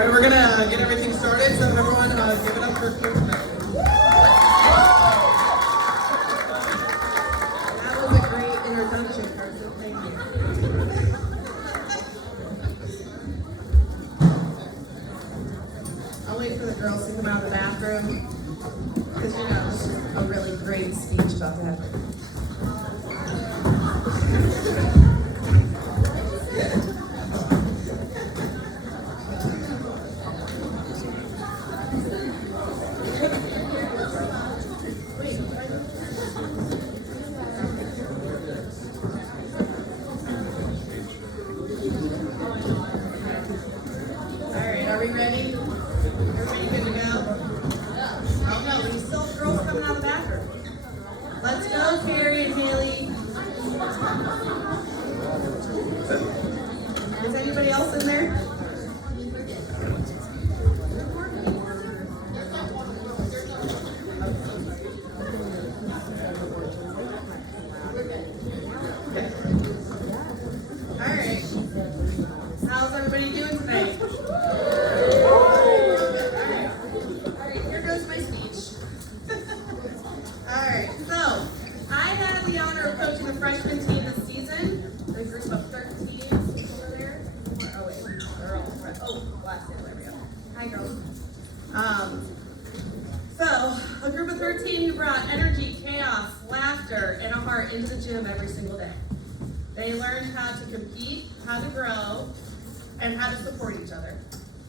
right, we're gonna get everything started, so everyone give it up for Coach Mel. That was a great introduction, Carson. Thank you. I'll wait for the girls to come out of the bathroom, because you know, this is a really great speech about to happen. Are we ready? Everybody good to go? Oh no, we still have girls coming out of the bathroom. Let's go, Carrie and Haley. Is anybody else in there? All right. How's everybody doing tonight? Alright, here goes my speech. Alright, so I had the honor of coaching the freshman team this season. A group of 13 over there. Oh wait, they're all fresh. Oh, last year, there we go. Hi girls. So a group of 13 who brought energy, chaos, laughter, and a heart into the gym every single day. They learned how to compete, how to grow, and how to support each other.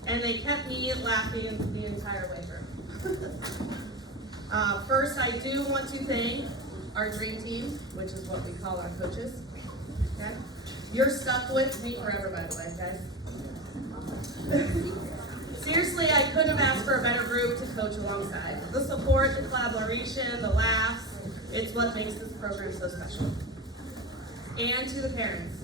And they kept me laughing the entire way through. First, I do want to thank our dream team, which is what we call our coaches. Okay? You're stuck with me forever, by the way, guys. Seriously, I couldn't have asked for a better group to coach alongside. The support, the collaboration, the laughs, it's what makes this program so special. And to the parents,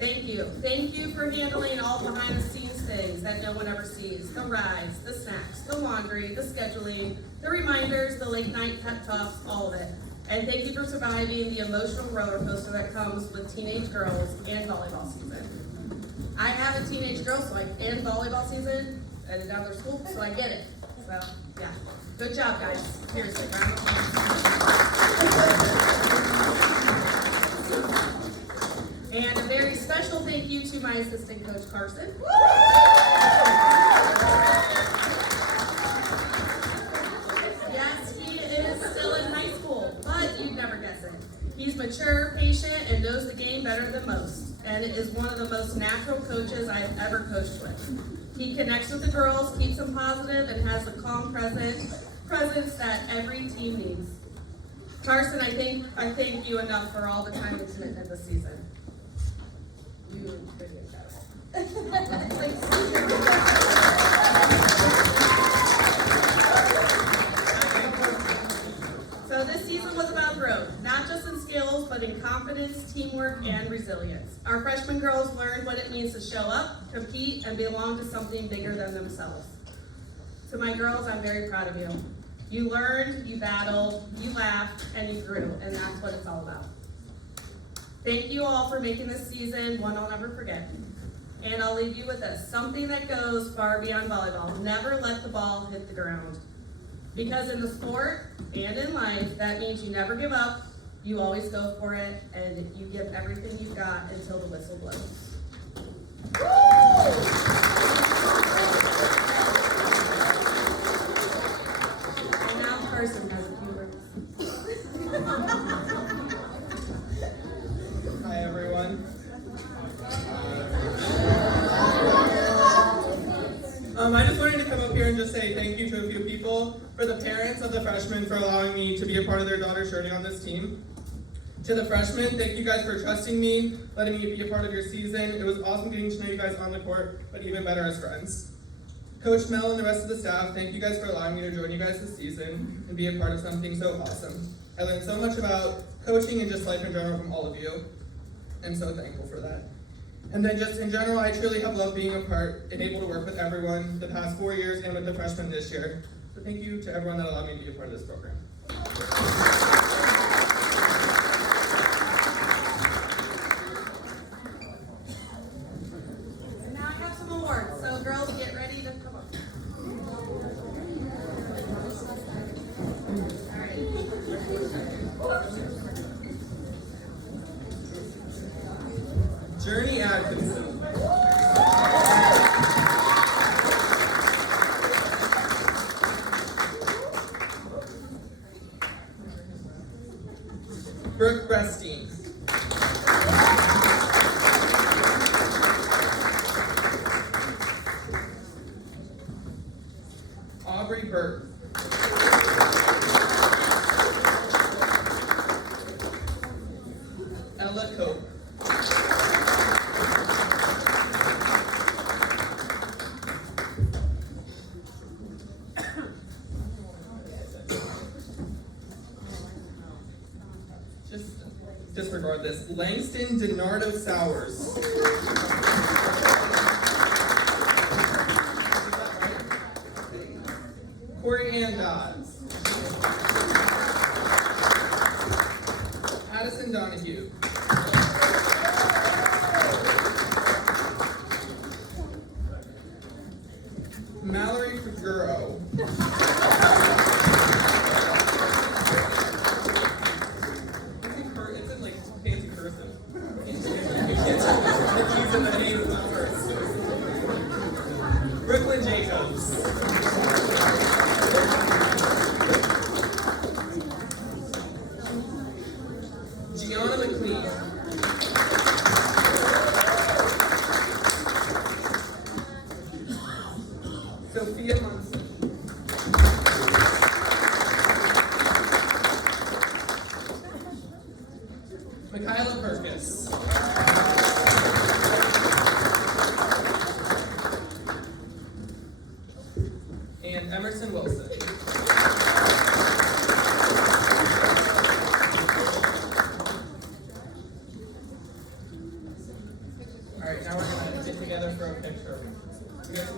thank you. Thank you for handling all behind the scenes things that no one ever sees. The rides, the snacks, the laundry, the scheduling, the reminders, the late night pep talks, all of it. And thank you for surviving the emotional roller coaster that comes with teenage girls and volleyball season. I have a teenage girl, and volleyball season at another school, so I get it. So, yeah. Good job, guys. Seriously, round of applause. And a very special thank you to my assistant coach, Carson. Yes, he is still in high school, but you'd never guess it. He's mature, patient, and knows the game better than most, and is one of the most natural coaches I've ever coached with. He connects with the girls, keeps them positive, and has the calm presence that every team needs. Carson, I thank you enough for all the time and commitment this season. You really got it. So this season was about growth, not just in skills, but in confidence, teamwork, and resilience. Our freshman girls learned what it means to show up, compete, and belong to something bigger than themselves. To my girls, I'm very proud of you. You learned, you battled, you laughed, and you grew, and that's what it's all about. Thank you all for making this season one I'll never forget. And I'll leave you with this, something that goes far beyond volleyball. Never let the ball hit the ground. Because in the sport and in life, that means you never give up, you always go for it, and you give everything you've got until the whistle blows. And now Carson has a few words. Hi, everyone. I just wanted to come up here and just say thank you to a few people. For the parents of the freshmen for allowing me to be a part of their daughter's journey on this team. To the freshmen, thank you guys for trusting me, letting me be a part of your season. It was awesome getting to know you guys on the court, but even better as friends. Coach Mel and the rest of the staff, thank you guys for allowing me to join you guys this season and be a part of something so awesome. I learned so much about coaching and just life in general from all of you. I'm so thankful for that. And then just in general, I truly have loved being a part and able to work with everyone the past 4 years and with the freshmen this year. So thank you to everyone that allowed me to be a part of this program. And now I have some awards. So girls, get ready to come this, Langston DiNardo Sowers. Is that right? Corey Ann Dodds. Addison Donahue. Mallory Figuro. It's in like fancy cursive. It's in the name first. Brooklyn Jacobs. Gianna McLean. Sophia Munson. Michaela Perkis. And Emerson Wilson. All right, now we're gonna get together for a picture. You guys-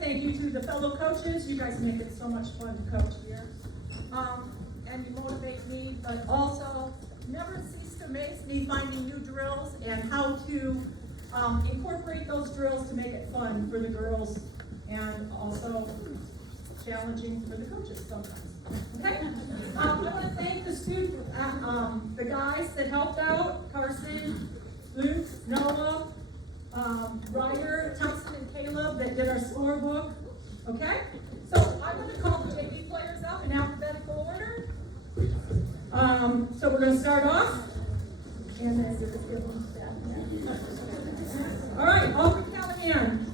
Thank you to the fellow coaches. You guys make it so much fun to coach here. And you motivate me amazed me finding new drills and how to incorporate those drills to make it fun for the girls and also challenging for the coaches sometimes. Okay? I want to thank the student, the guys that helped out, Carson, Luke, Noah, Ryder, Tyson, and Caleb that did our scorebook. Okay? So I'm going to call the JV players up in alphabetical order. So we're going to start off. And then just give them that. All right, Oliver Callahan.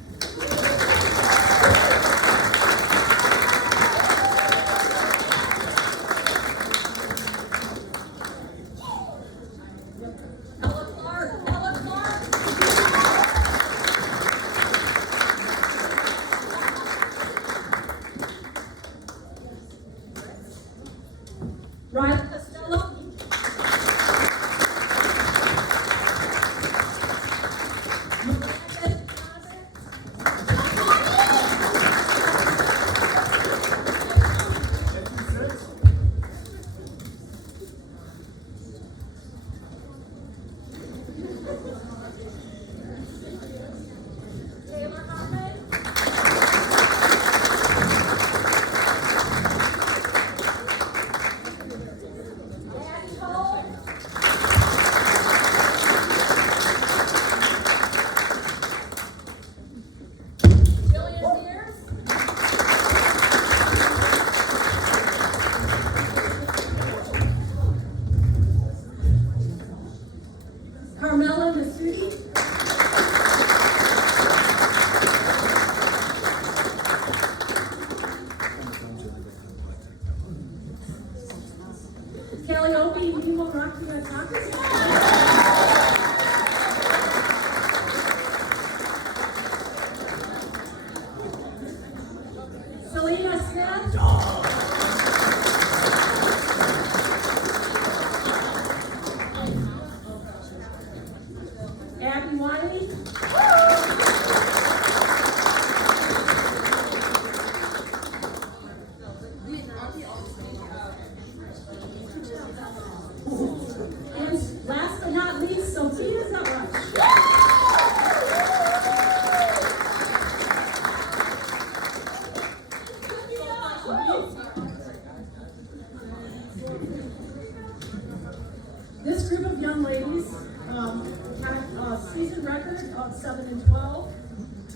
This group of young ladies had a season record of 7-12.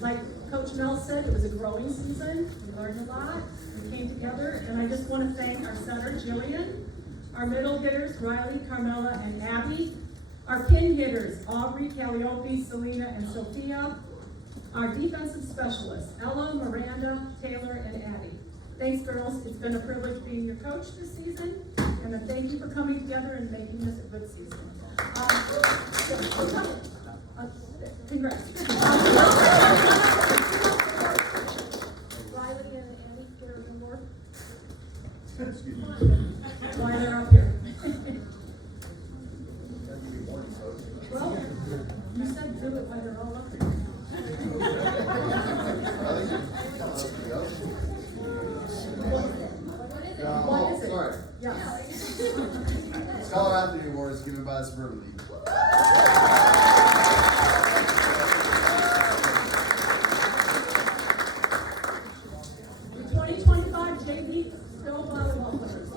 Like Coach Mel said, it was a growing season. We learned a lot. We came together, and I just want to thank our center, Jillian, our middle hitters, Riley, Carmela, and Abby, our pin hitters, Aubrey, Calliope, Selena, and Sophia, our defensive specialists, Ella, Miranda, Taylor, and Abby. Thanks, girls. It's been a privilege being your coach this season, and I thank you for coming together and making this a good season. Congrats. Riley and Annie, get her more. Why they're up here. Well, you said do it while they're all up here. What is it? Sorry. Yes. Scholar Athlete Award is given by the Suburban League. The 2025 JV Still Volleyball players.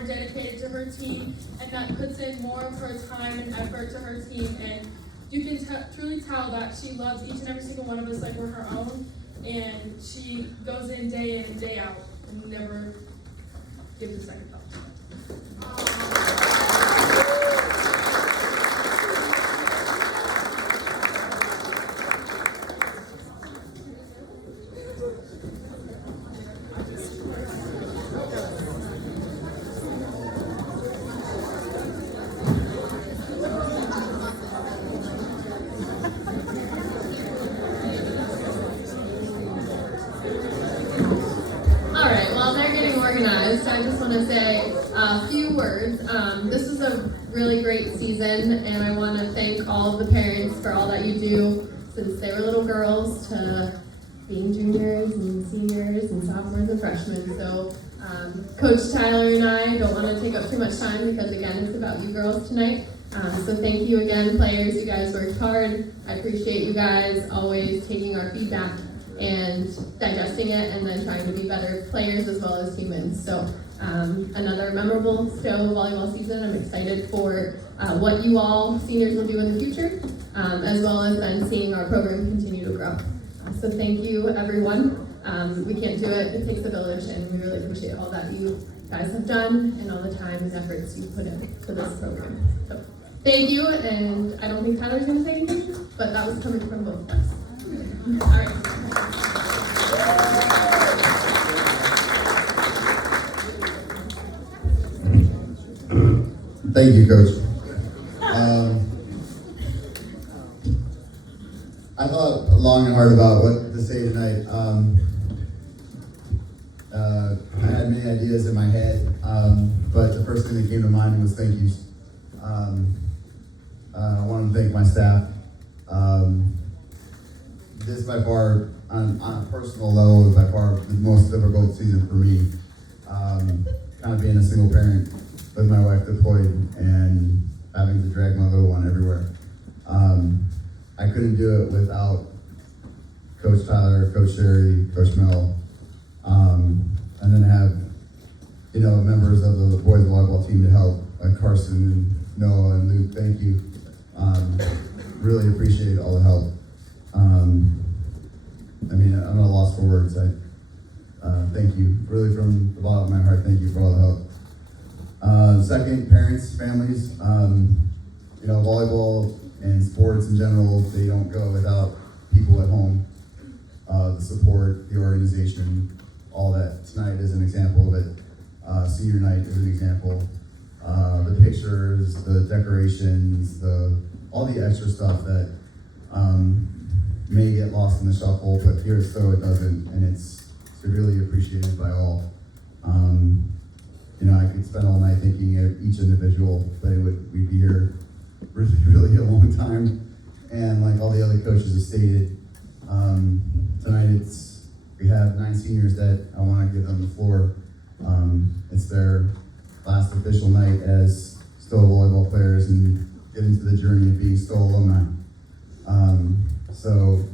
more dedicated to her team, and that puts in more of her time and effort to her team. And you can truly tell that she loves each and every single one of us like we're her own, and she goes in and day out and never gives a second thought. I just want to say a few words. This is a really great season, and I want to thank all of the parents for all that you do since they were little girls to being juniors and seniors and sophomores and freshmen. So Coach Tyler and I don't want to take up too much time because, again, it's about you girls tonight. So thank you again, players. You guys worked hard. I appreciate you guys always taking our feedback and digesting it and then trying to be better players as well as humans. So another memorable Stowe volleyball season. I'm excited for what you all seniors will do in the future, as well as then seeing our program continue to grow. So thank you, everyone. We can't do it. It takes a village, and we really appreciate all that you guys have done and all the time and efforts you put into this program. So thank you, and I don't think Tyler's going to say anything, but that was coming from both of us. All right. Thank you, Coach. I thought long and hard about what to say tonight. I had many ideas in my head, but the first thing that came to mind was thank yous. I want to thank my staff. This by far, on a personal level, is by far the most difficult season for me. Kind of being a single parent with my wife deployed and having to drag my little one everywhere. I couldn't do it without Coach Tyler, Coach Sherry, Coach Mel, and then have, members of the boys volleyball team to help, like Carson and Noah and Luke. Thank you. Really appreciate all the help. I'm at a loss for words. Thank you, really from the bottom of my heart. Thank you for all the help. Second, parents, families. Volleyball and sports in general, they don't go without people at home. The support, the organization, all that. Tonight is an example of it. Senior night is an example. The pictures, the decorations, all the extra stuff that may get lost in the shuffle, but here so it doesn't, and it's really appreciated by all. I could spend all night thinking of each individual, but we'd be here really, really a long time. And like all the other coaches have stated, tonight we have 9 seniors that I want to give them the floor. It's their last official night as Stowe volleyball players and get into the journey of being Stowe alumni. So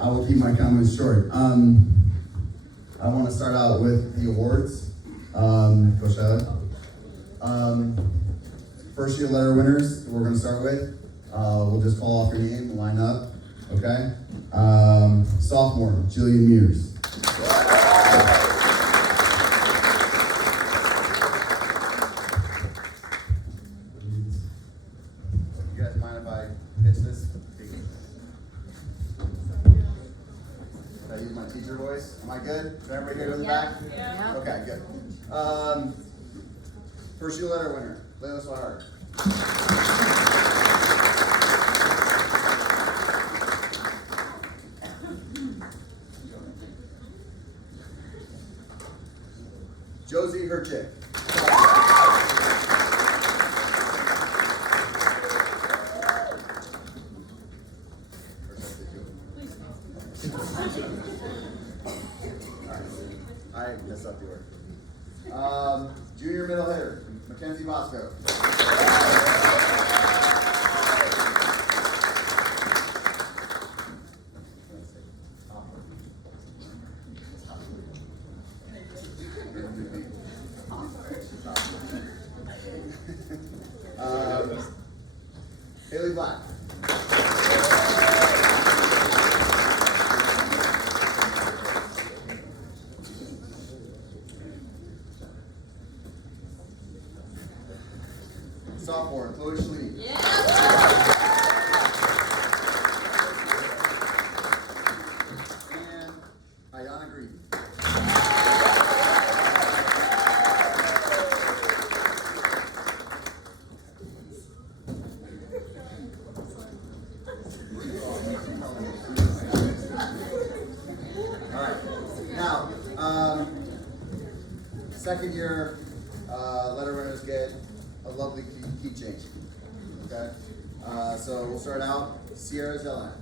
I will keep my comments short. I want to start out with the awards. Coach Tyler. First year letter winners, we're going to start with. We'll just call off your name, line up, okay? Sophomore, Jillian Mears. You guys mind if I pitch this? Can I use my teacher voice? Am I good? Is everybody here in the back? Yeah. Okay, good. First year letter winner, Layla Swihart. Josie Herchick. I messed up the order. Junior middle hitter, Mackenzie Bosco. Black. Sophomore, Chloe Schley. And Ayana Green. All right. Now, second year letter winners get a lovely keychain. Okay. So we'll start out. Sierra Zelen.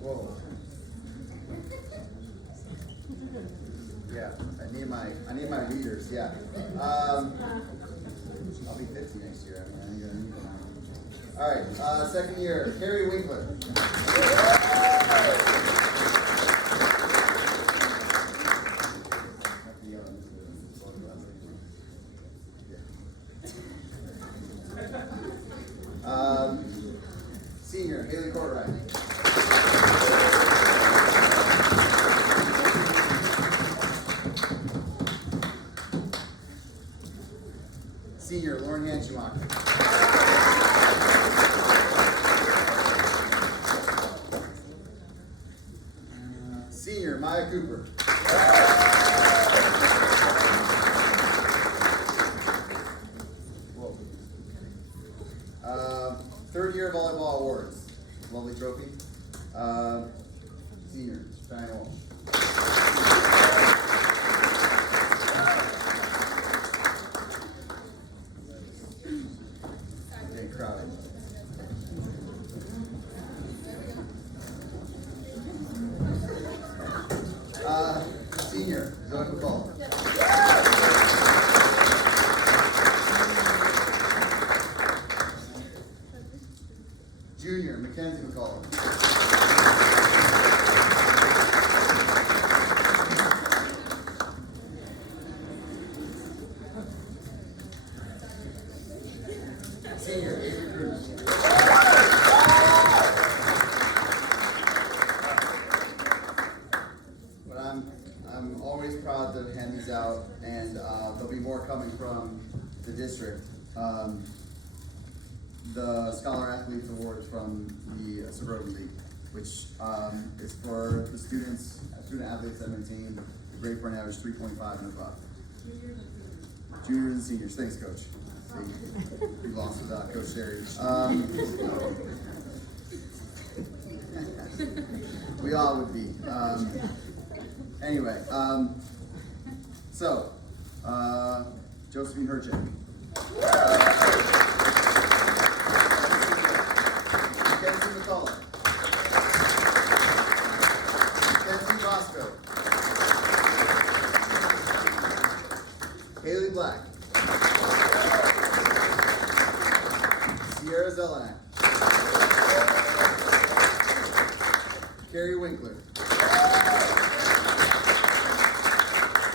Whoa. Yeah, I need my readers. Yeah. I'll be 50 next year. I mean, I'm gonna need them. All right. Second year, Carrie Winkler. Senior, Haley Courtright. Senior, Lauren Hanschumacher. Senior, Maya Cooper. Whoa. Third year volleyball awards. Lovely trophy. Senior, Diana Walsh. Getting crowded. Senior, Zoe McCall. Junior, Mackenzie McCall. Senior, Avery Cruz. But I'm always proud to hand these out, and there'll be more coming from the district. The Scholar Athletes Awards from the Suburban League, which is for the student athletes that maintain a grade point average 3.5 and above. Juniors and seniors. Thanks, Coach. We lost without Coach Sherry. We all would be. Anyway, so Josephine Herchik. Mackenzie McCullough. Mackenzie Roscoe. Haley Black. Sierra Zelenak. Carrie Winkler.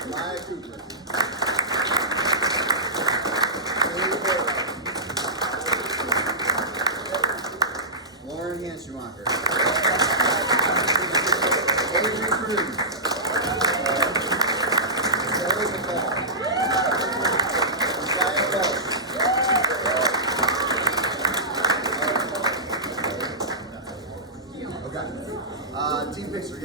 Maya Cooper. Haley Courtright. Lauren Hanschumacher. Avery Cruz. Zoe McCall. Diana Welch. Okay. Team picture.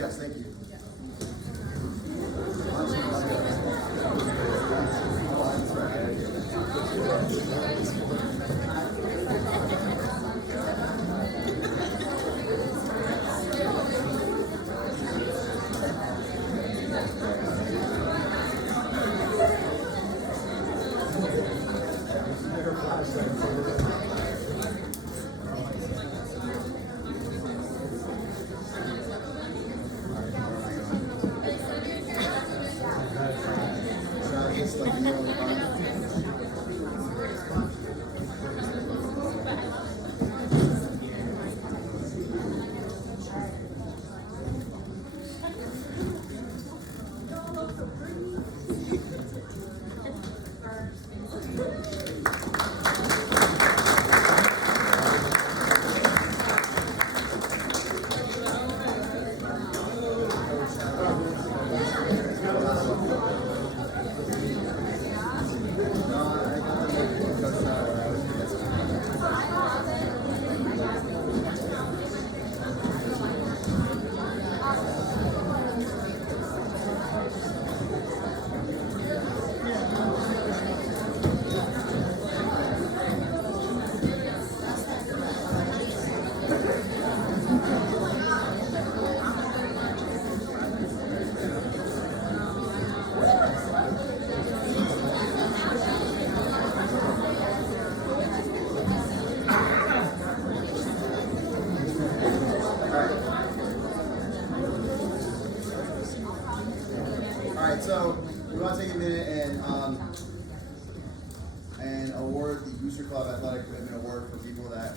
Club Athletic Commitment Award for people that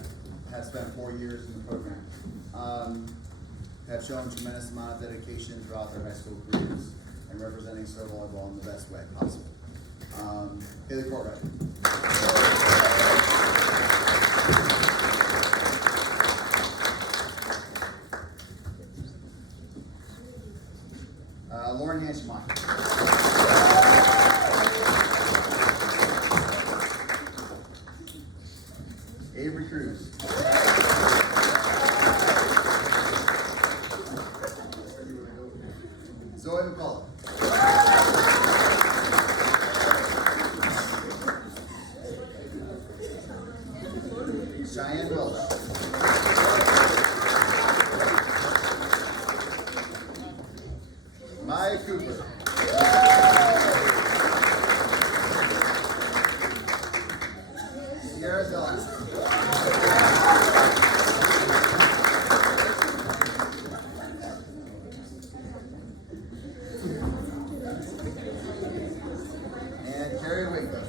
have spent 4 years in the program. Have shown tremendous amount of dedication throughout their high school careers and representing Star Volleyball in the best way possible. Haley Courtwright. Lauren Hanschmeyer. Avery Cruz. Zoe McCullough. Cheyenne Welch. Maya Cooper. Sierra Dillon. And Carrie Winkler.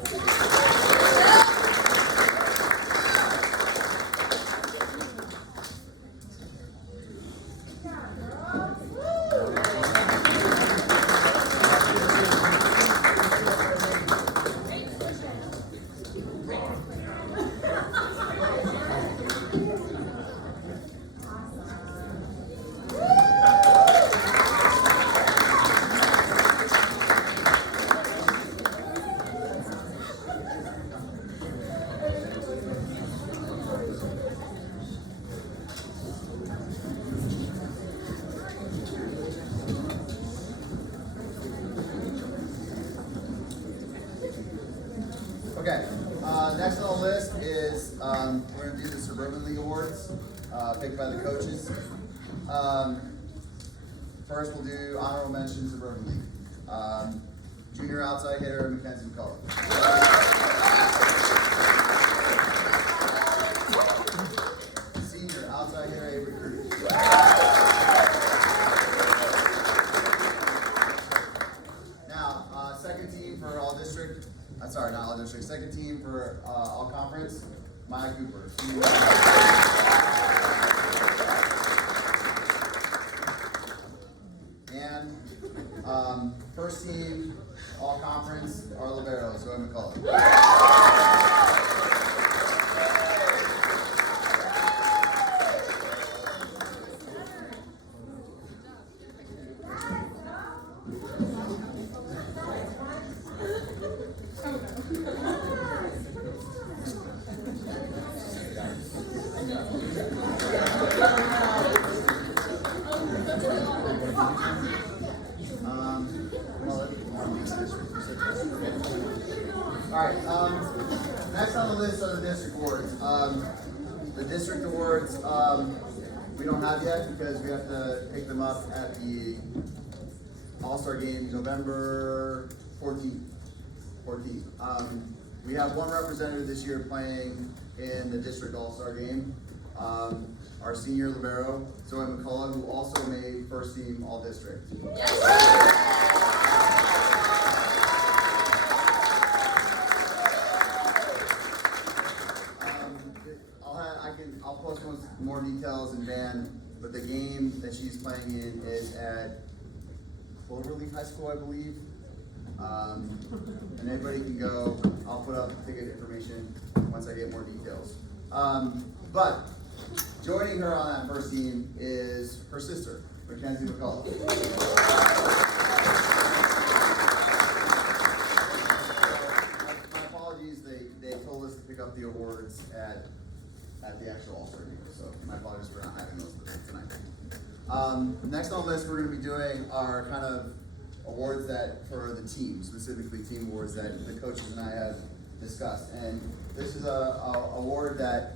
Okay, next on the list is we're going to do the Suburban League Awards picked by the coaches. First, we'll do honorable mention Suburban League. Junior outside hitter Mackenzie McCullough. Senior outside hitter Avery Cruz. Now, second team for all district. Sorry, not all district. Second team for all conference, Maya Cooper. And first team all conference, our libero, Zoe McCullough. Alright, next on the list are the district awards. The district awards, we don't have yet because we have to pick them up at the All-Star Game November 14th. We have one representative this year playing in the district All-Star Game. Our senior libero, Zoe McCullough, who also made first team All-District. I'll post more details in Van, but the game that she's playing in is at Cloverleaf High School, I believe. And anybody can go. I'll put up ticket information once I get more details. But joining her on that first team is her sister, Mackenzie McCullough. My apologies, they told us to pick up the awards at the actual All-Star game, so my apologies for not having those tonight. Next on the list, we're going to be doing our kind of awards that for the team, specifically team awards that the coaches and I have discussed. And this is a award that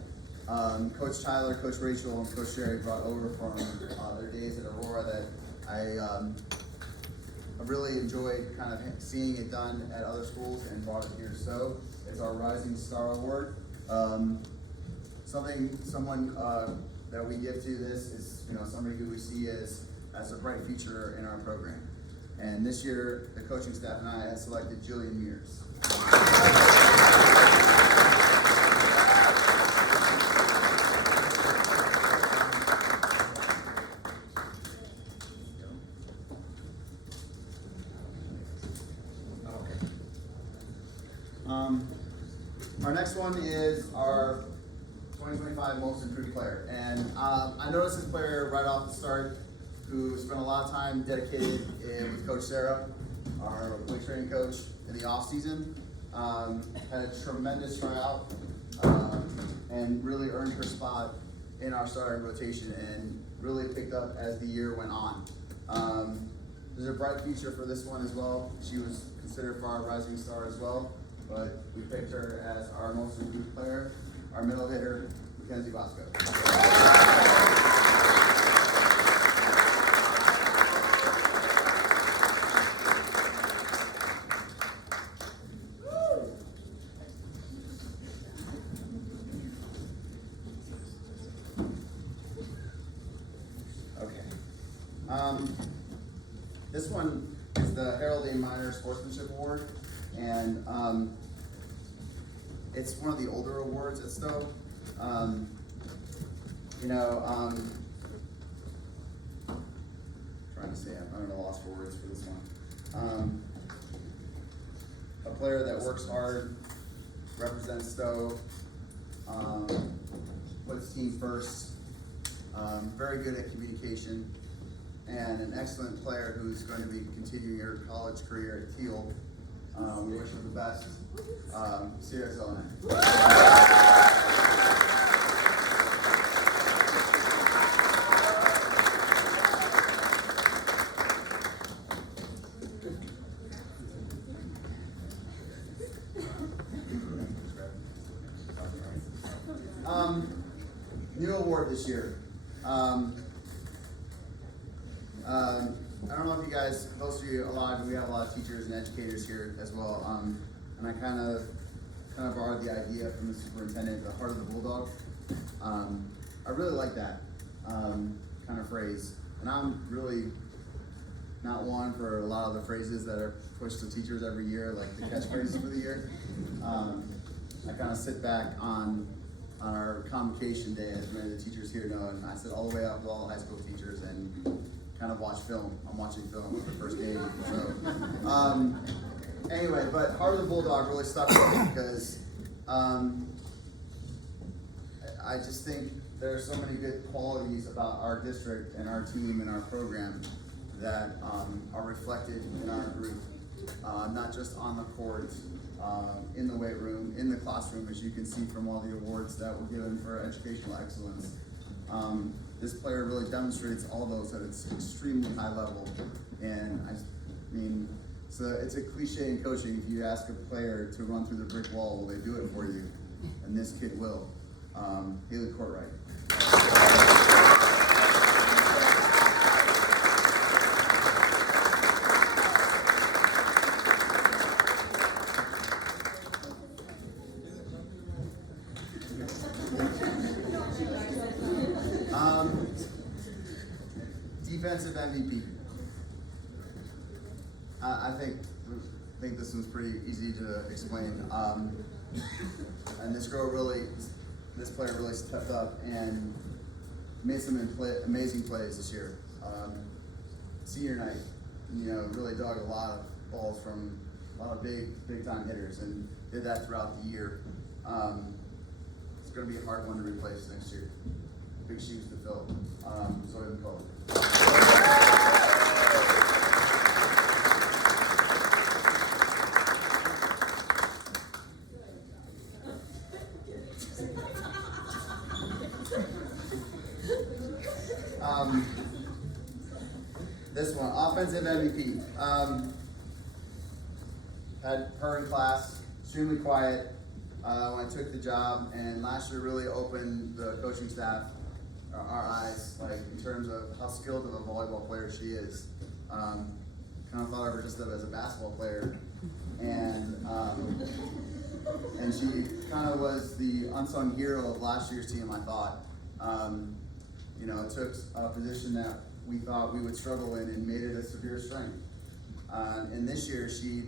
Coach Tyler, Coach Rachel, and Coach Sherry brought over from their days at Aurora that I really enjoyed kind of seeing it done at other schools and brought it here. So it's our Rising Star Award. Someone that we give to this is, somebody who we see as a bright future in our program. And this year, the coaching staff and I have selected Jillian Mears. Our next one is our 2025 Most Improved Player. And I noticed this player right off the start who spent a lot of time dedicated with Coach Sarah, our weight training coach, in the off season. Had a tremendous tryout and really earned her spot in our starting rotation and really picked up as the year went on. There's a bright future for this one as well. She was considered for our rising star as well, but we picked her as our most improved player, our middle hitter, Mackenzie Bosco. This one is the Harold A. Minor Sportsmanship Award, and it's one of the older awards at Stowe. Trying to say, I'm at a loss for words for this one. A player that works hard, represents Stowe, puts team first, very good at communication, and an excellent player who's going to be continuing her college career at Teal. We wish her the best. Sierra Zelenak. New award this year. I don't know if you guys, most of you, we have a lot of teachers and educators here as well. And I kind of borrowed the idea from the superintendent, the heart of the bulldog. I really like that kind of phrase. And I'm really not one for a lot of the phrases that are pushed to teachers every year, like the catchphrases for the year. I kind of sit back on our convocation day, as many of the teachers here know, and I sit all the way up with all high school teachers and kind of watch film. I'm watching film with the first game. So, anyway, but Heart of the Bulldog really stuck with me because I just think there are so many good qualities about our district and our team and our program that are reflected in our group, not just on the court, in the weight room, in the classroom, as you can see from all the awards that were given for educational excellence. This player really demonstrates all those at its extremely high level, and I mean, it's a cliche in coaching. If you ask a player to run through the brick wall, will they do it for you? And this kid will. Haley Courtright. Defensive MVP. I think this one's pretty easy to explain. And this player really stepped up and made some amazing plays this year. Senior night, really dug a lot of balls from a lot of big time hitters and did that throughout the year. It's going to be a hard one to replace next year. Big shoes to fill. So didn't call. This one, offensive MVP. Had her in class, extremely quiet when I took the job, and last year really opened the coaching staff our eyes, like in terms of how skilled of a volleyball player she is. Kind of thought of her just as a basketball player, and she kind of was the unsung hero of last year's team. I thought, it took a position that we thought we would struggle in and made it a severe strength. And this year she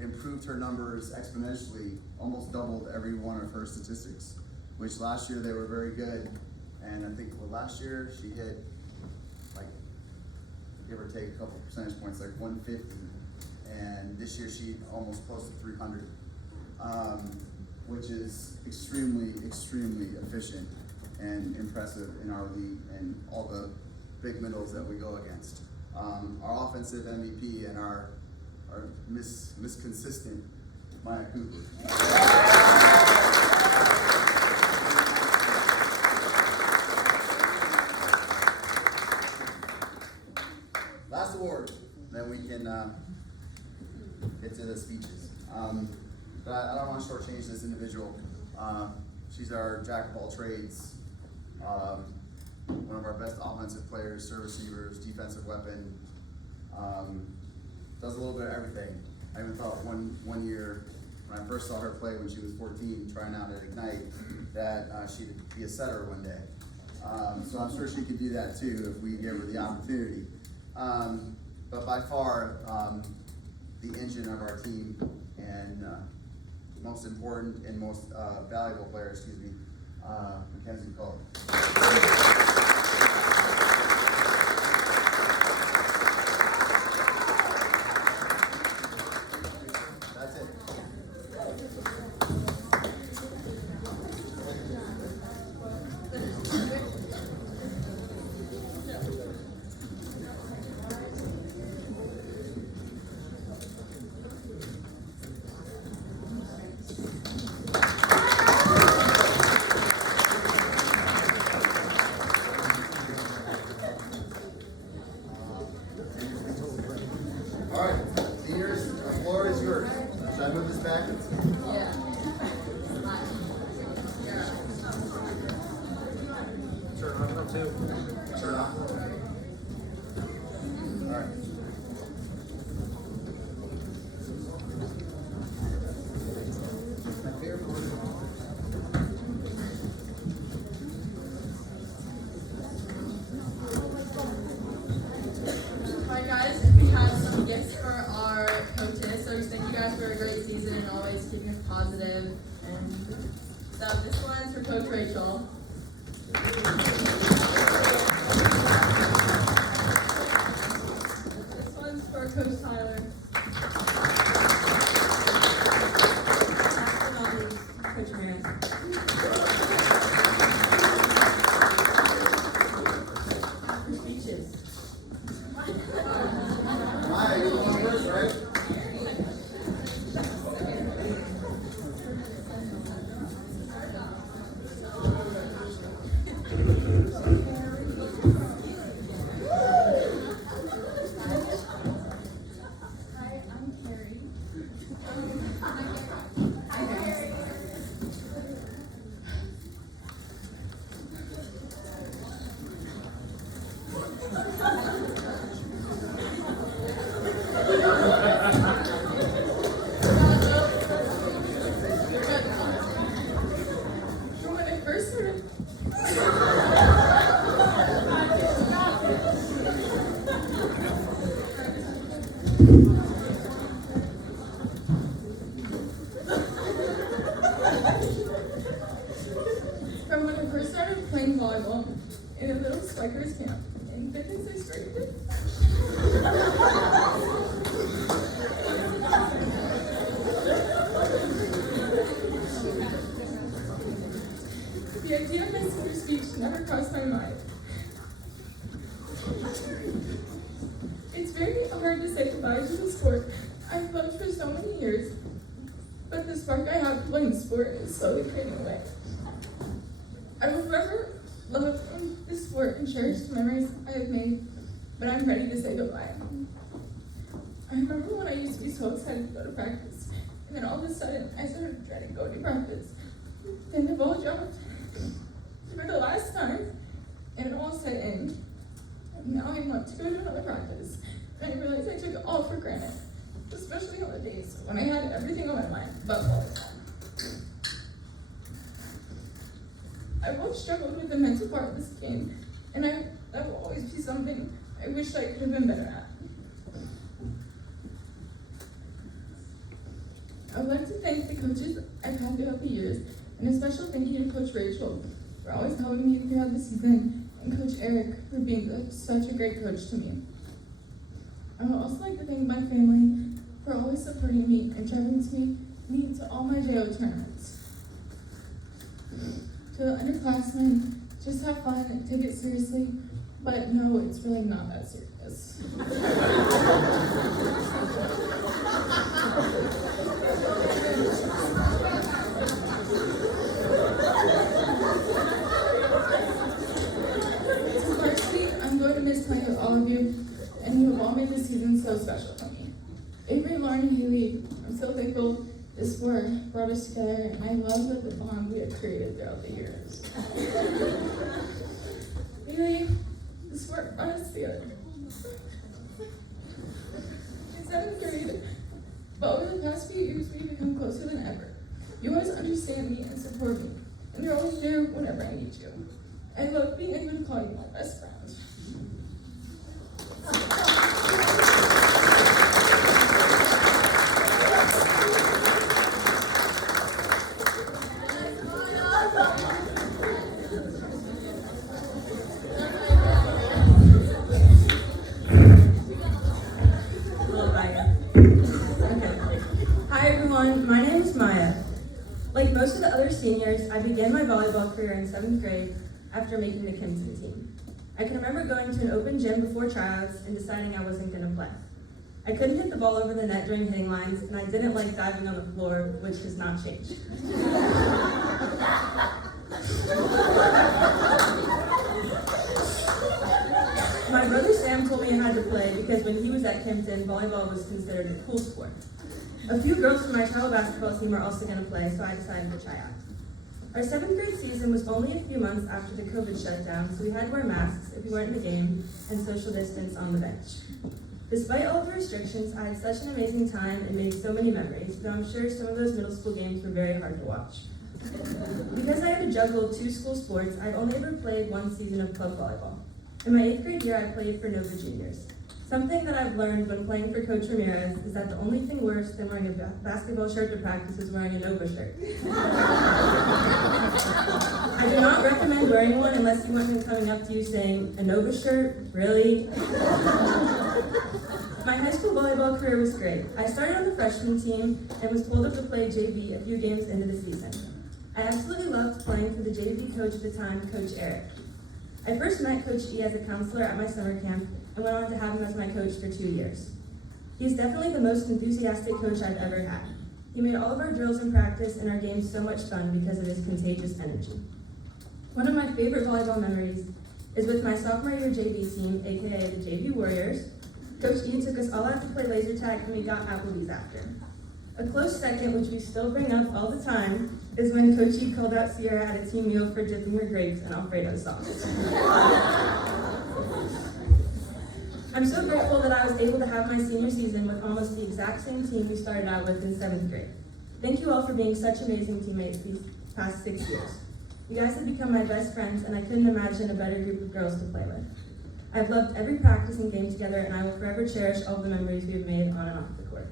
improved her numbers exponentially, almost doubled every one of her statistics, which last year they were very good. And I think last year she hit, like, give or take a couple percentage points, like 150. And this year she almost close to 300. which is extremely efficient and impressive in our league and all the big middles that we go against. Our offensive MVP and our Miss Consistent, Maya Cooper. Last award, then we can get to the speeches. But I don't want to shortchange this individual. She's our jack of all trades, one of our best offensive players, serve receivers, defensive weapon, does a little bit of everything. I even thought one year when I first saw her play when she was 14, trying out at Ignite, that she'd be a setter one day. So I'm sure she could do that too if we give her the opportunity. But by far, the engine of our team and most important and most valuable player, Mackenzie Cole. That's it. All right, seniors, the floor is yours. Should I move this back? Yeah. Turn on too. Turn on. All right. Hi guys, we have some gifts for our coaches. So just thank you guys for a great season and always keeping us positive. And so this one's for Coach Rachel. This one's for Coach Tyler. Coach Grant. For speeches. Maya, you're the one first, right? Hi, I'm Carrie. From when I first started. From when I first started playing volleyball in a little Spikers camp in fifth and sixth grade. The idea of my senior speech never crossed my mind. It's very hard to say goodbye to the sport I've loved for so many years, but the spark I have playing sport is slowly fading away. I will forever love this sport and cherish the memories I have made, but I'm ready to say goodbye. I remember when I used to be so excited to go to practice, and then all of a sudden I started dreading going to practice. Then the ball dropped for the last time, and it all set in. And now I want to go to another practice, and I realized I took it all for granted, especially on the days when I had everything on my mind but volleyball. I've always struggled with the mental part of this game, and that will always be something I wish I could have been better at. I would like to thank the coaches I've had throughout the years, and a special thank you to Coach Rachel for always helping me throughout the season, and Coach Eric for being such a great coach to me. I would also like to thank my family for always supporting me and driving me me to all my JO tournaments. To underclassmen, just have fun and take it seriously, but no, it's really not that serious. I'm going to miss playing with all of you, and you have all made this season so special for me. Avery, Lauren, and Haley, I'm so thankful this sport brought us together, and I love the bond we have created throughout the years. Haley, this sport brought us together. In 7th grade, but over the past few years, we've become closer than ever. You always understand me and support me, and you're always there whenever I need you. I love being able to call you my best friend. Hi everyone, my name is Maya. Like most of the other seniors, I began my volleyball career in 7th grade after making the Kimpton team. I can remember going to an open gym before tryouts and deciding I wasn't going to play. I couldn't hit the ball over the net during hitting lines, and I didn't like diving on the floor, which has not changed. My brother Sam told me I had to play because when he was at Kimpton, volleyball was considered a cool sport. A few girls from my travel basketball team were also going to play, so I decided to try out. Our 7th grade season was only a few months after the COVID shutdown, so we had to wear masks if we weren't in the game and social distance on the bench. Despite all the restrictions, I had such an amazing time and made so many memories, though I'm sure some of those middle school games were very hard to watch. Because I had to juggle 2 school sports, I've only ever played 1 season of club volleyball. In my 8th grade year, I played for Nova Juniors. Something that I've learned when playing for Coach Ramirez is that the only thing worse than wearing a basketball shirt to practice is wearing a Nova shirt. I do not recommend wearing one unless you want him coming up to you saying, "A Nova shirt? Really?" My high school volleyball career was great. I started on the freshman team and was told to play JV a few games into the season. I absolutely loved playing for the JV coach at the time, Coach Eric. I first met Coach E as a counselor at my summer camp and went on to have him as my coach for 2 years. He's definitely the most enthusiastic coach I've ever had. He made all of our drills and practice and our games so much fun because of his contagious energy. One of my favorite volleyball memories is with my sophomore year JV team, aka the JV Warriors. Coach E took us all out to play laser tag and we got Applebee's after. A close second, which we still bring up all the time, is when Coach E called out Sierra at a team meal for dipping her grapes in Alfredo sauce. I'm so grateful that I was able to have my senior season with almost the exact same team we started out with in 7th grade. Thank you all for being such amazing teammates these past 6 years. You guys have become my best friends, and I couldn't imagine a better group of girls to play with. I've loved every practice and game together, and I will forever cherish all the memories we have made on and off the court.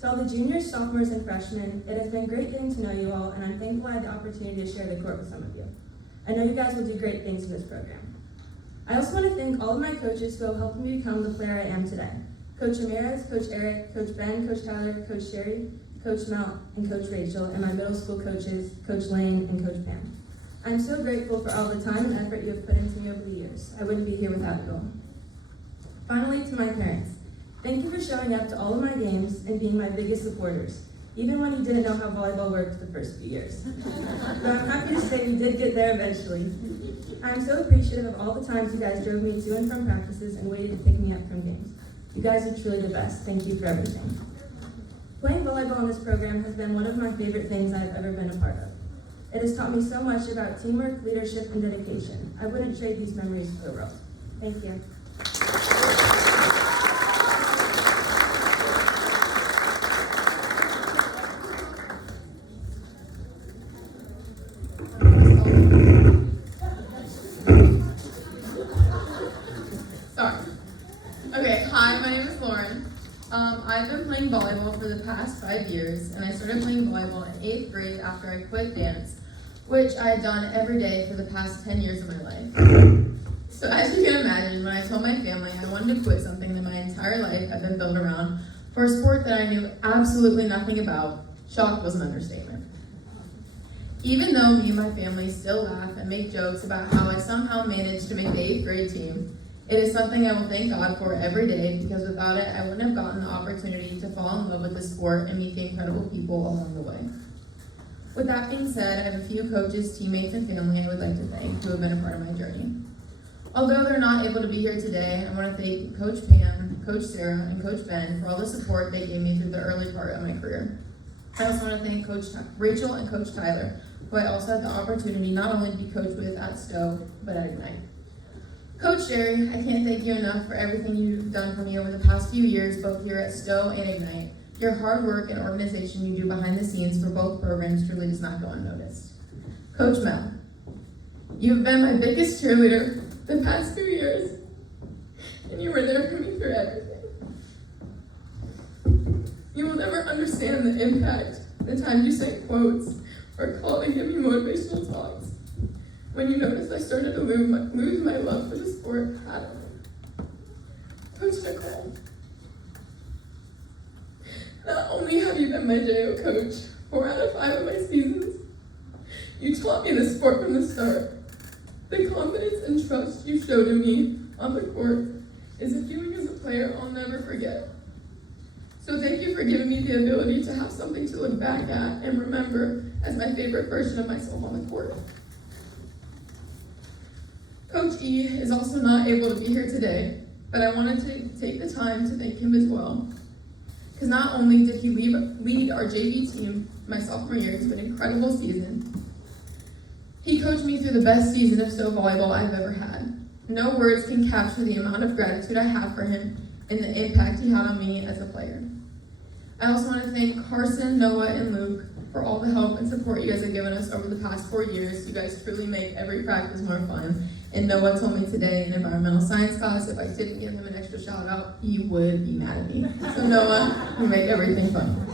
To all the juniors, sophomores, and freshmen, it has been great getting to know you all, and I'm thankful I had the opportunity to share the court with some of you. I know you guys will do great things in this program. I also want to thank all of my coaches who have helped me become the player I am today. Coach Ramirez, Coach Eric, Coach Ben, Coach Tyler, Coach Sherry, Coach Mel, and Coach Rachel, and my middle school coaches, Coach Lane and Coach Pam. I'm so grateful for all the time and effort you have put into me over the years. I wouldn't be here without you all. Finally, to my parents, thank you for showing up to all of my games and being my biggest supporters, even when you didn't know how volleyball worked the first few years. But I'm happy to say we did get there eventually. I'm so appreciative of all the times you guys drove me to and from practices and waited to pick me up from games. You guys are truly the best. Thank you for everything. Playing volleyball in this program has been one of my favorite things I've ever been a part of. It has taught me so much about teamwork, leadership, and dedication. I wouldn't trade these memories for the world. Thank you. Sorry. Okay, hi, my name is Lauren. I've been playing volleyball for the past 5 years, and I started playing volleyball in 8th grade after I quit dance, which I had done every day for the past 10 years of my life. So as you can imagine, when I told my family I wanted to quit something that my entire life had been built around for a sport that I knew absolutely nothing about, Shocked was an understatement. Even though me and my family still laugh and make jokes about how I somehow managed to make the 8th grade team, it is something I will thank God for every day, because without it, I wouldn't have gotten the opportunity to fall in love with the sport and meet the incredible people along the way. With that being said, I have a few coaches, teammates, and family I would like to thank who have been a part of my journey. Although they're not able to be here today, I want to thank Coach Pam, Coach Sarah, and Coach Ben for all the support they gave me through the early part of my career. I also want to thank Coach Rachel and Coach Tyler, who I also had the opportunity not only to be coached with at Stowe, but at Ignite. Coach Sherry, I can't thank you enough for everything you've done for me over the past few years, both here at Stowe and Ignite. Your hard work and organization you do behind the scenes for both programs truly does not go unnoticed. Coach Mel, you've been my biggest cheerleader the past few years, and you were there for me through everything. You will never understand the impact the time you sent quotes or called and give me motivational talks when you noticed I started to lose my love for the sport adamantly. Coach Nicole, not only have you been my JO coach 4 out of 5 of my seasons, you taught me the sport from the start. The confidence and trust you showed in me on the court is a feeling as a player I'll never forget. So thank you for giving me the ability to have something to look back at and remember as my favorite version of myself on the court. Coach E is also not able to be here today, but I wanted to take the time to thank him as well. Because not only did he lead our JV team my sophomore year to an incredible season, he coached me through the best season of Stowe volleyball I've ever had. No words can capture the amount of gratitude I have for him and the impact he had on me as a player. I also want to thank Carson, Noah, and Luke for all the help and support you guys have given us over the past 4 years. You guys truly make every practice more fun. And Noah told me today in environmental science class, if I didn't give him an extra shout out, he would be mad at me. So Noah, you make everything fun.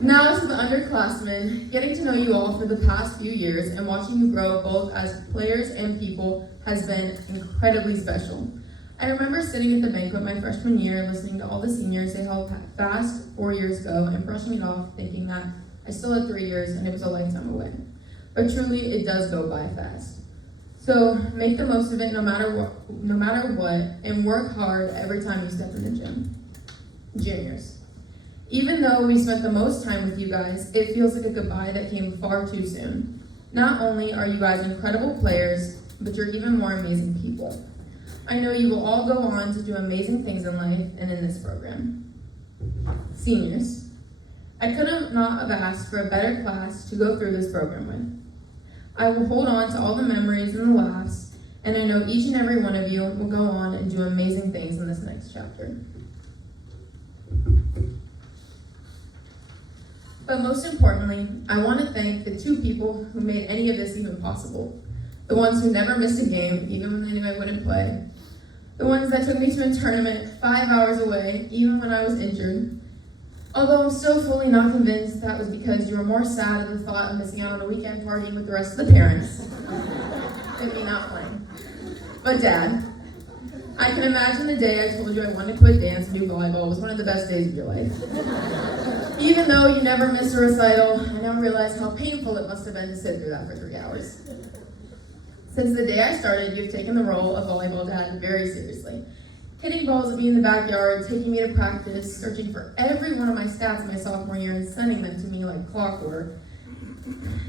Now to the underclassmen, getting to know you all for the past few years and watching you grow both as players and people has been incredibly special. I remember sitting at the banquet my freshman year, listening to all the seniors say how fast 4 years go and brushing it off, thinking that I still had 3 years and it was a lifetime away. But truly, it does go by fast. So make the most of it no matter what, and work hard every time you step in the gym. Juniors. Even though we spent the most time with you guys, it feels like a goodbye that came far too soon. Not only are you guys incredible players, but you're even more amazing people. I know you will all go on to do amazing things in life and in this program. Seniors. I could not have asked for a better class to go through this program with. I will hold on to all the memories and the laughs, and I know each and every one of you will go on and do amazing things in this next chapter. But most importantly, I want to thank the 2 people who made any of this even possible. The ones who never missed a game, even when they knew I wouldn't play. The ones that took me to a tournament 5 hours away, even when I was injured. Although I'm still fully not convinced that was because you were more sad at the thought of missing out on a weekend party with the rest of the parents than me not playing. But Dad, I can imagine the day I told you I wanted to quit dance and do volleyball was one of the best days of your life. Even though you never missed a recital, I now realize how painful it must have been to sit through that for 3 hours. Since the day I started, you've taken the role of volleyball dad very seriously. Hitting balls at me in the backyard, taking me to practice, searching for every one of my stats my sophomore year and sending them to me like clockwork.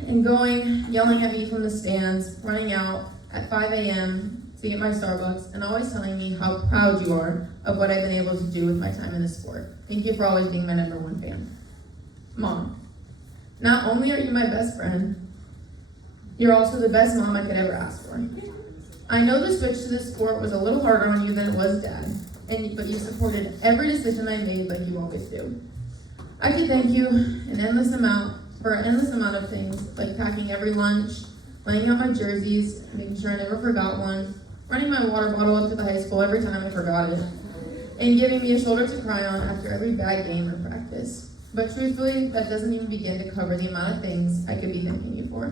And going, yelling at me from the stands, running out at 5 a.m. to get my Starbucks, and always telling me how proud you are of what I've been able to do with my time in the sport. Thank you for always being my #1 fan. Mom, not only are you my best friend, you're also the best mom I could ever ask for. I know the switch to this sport was a little harder on you than it was Dad, but you supported every decision I made like you always do. I could thank you for an endless amount of things, like packing every lunch, laying out my jerseys, making sure I never forgot one, running my water bottle up to the high school every time I forgot it, and giving me a shoulder to cry on after every bad game or practice. But truthfully, that doesn't even begin to cover the amount of things I could be thanking you for.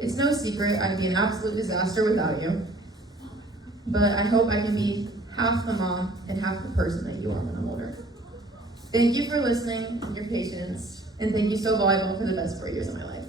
It's no secret I'd be an absolute disaster without you. But I hope I can be half the mom and half the person that you are when I'm older. Thank you for listening, your patience, and thank you so volleyball for the best 4 years of my life.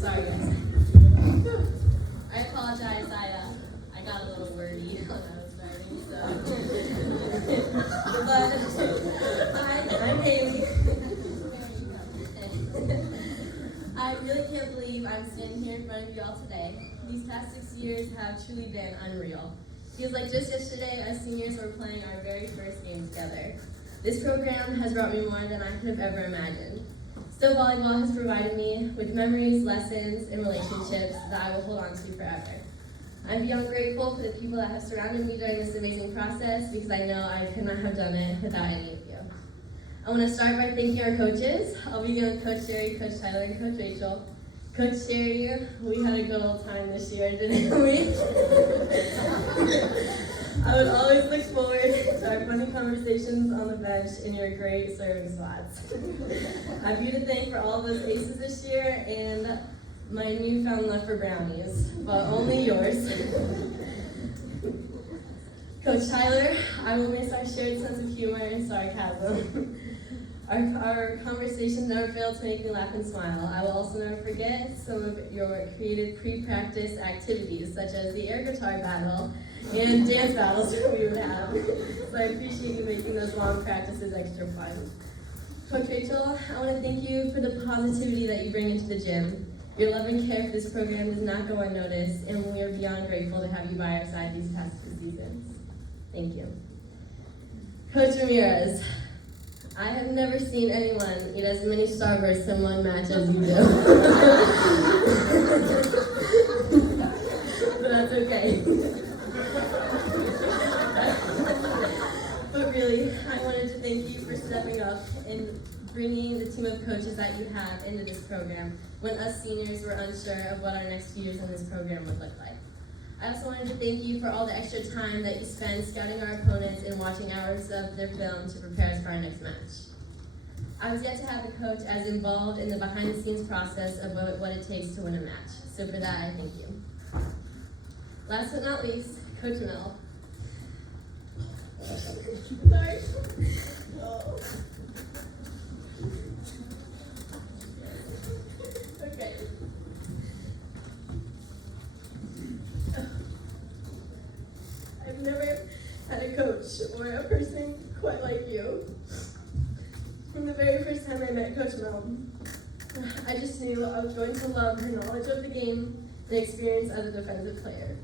Sorry guys. I apologize, I got a little wordy when I was starting, so. But, hi, I'm Haley. I really can't believe I'm standing here in front of you all today. These past 6 years have truly been unreal. Feels like just yesterday, us seniors were playing our very first game together. This program has brought me more than I could have ever imagined. Still, volleyball has provided me with memories, lessons, and relationships that I will hold on to forever. I'm beyond grateful for the people that have surrounded me during this amazing process because I know I could not have done it without any of you. I want to start by thanking our coaches. I'll begin with Coach Sherry, Coach Tyler, and Coach Rachel. Coach Sherry, we had a good old time this year, didn't we? I would always look forward to our funny conversations on the bench and your great serving spots. I have you to thank for all those aces this year and my newfound love for brownies, but only yours. Coach Tyler, I will miss our shared sense of humor and sarcasm. Our conversations never fail to make me laugh and smile. I will also never forget some of your creative pre-practice activities, such as the air guitar battle and dance battles we would have. So I appreciate you making those long practices extra fun. Coach Rachel, I want to thank you for the positivity that you bring into the gym. Your love and care for this program does not go unnoticed, and we are beyond grateful to have you by our side these past 2 seasons. Thank you. Coach Ramirez, I have never seen anyone eat as many Starbursts in one match as you do. But that's okay. But really, I wanted to thank you for stepping up and bringing the team of coaches that you have into this program when us seniors were unsure of what our next few years in this program would look like. I also wanted to thank you for all the extra time that you spend scouting our opponents and watching hours of their film to prepare us for our next match. I was yet to have a coach as involved in the behind-the-scenes process of what it takes to win a match. So for that, I thank you. Last but not least, Coach Mel. Sorry. Oh. Okay. I've never had a coach or a person quite like you. From the very first time I met Coach Mel, I just knew I was going to love her knowledge of the game and experience as a defensive player.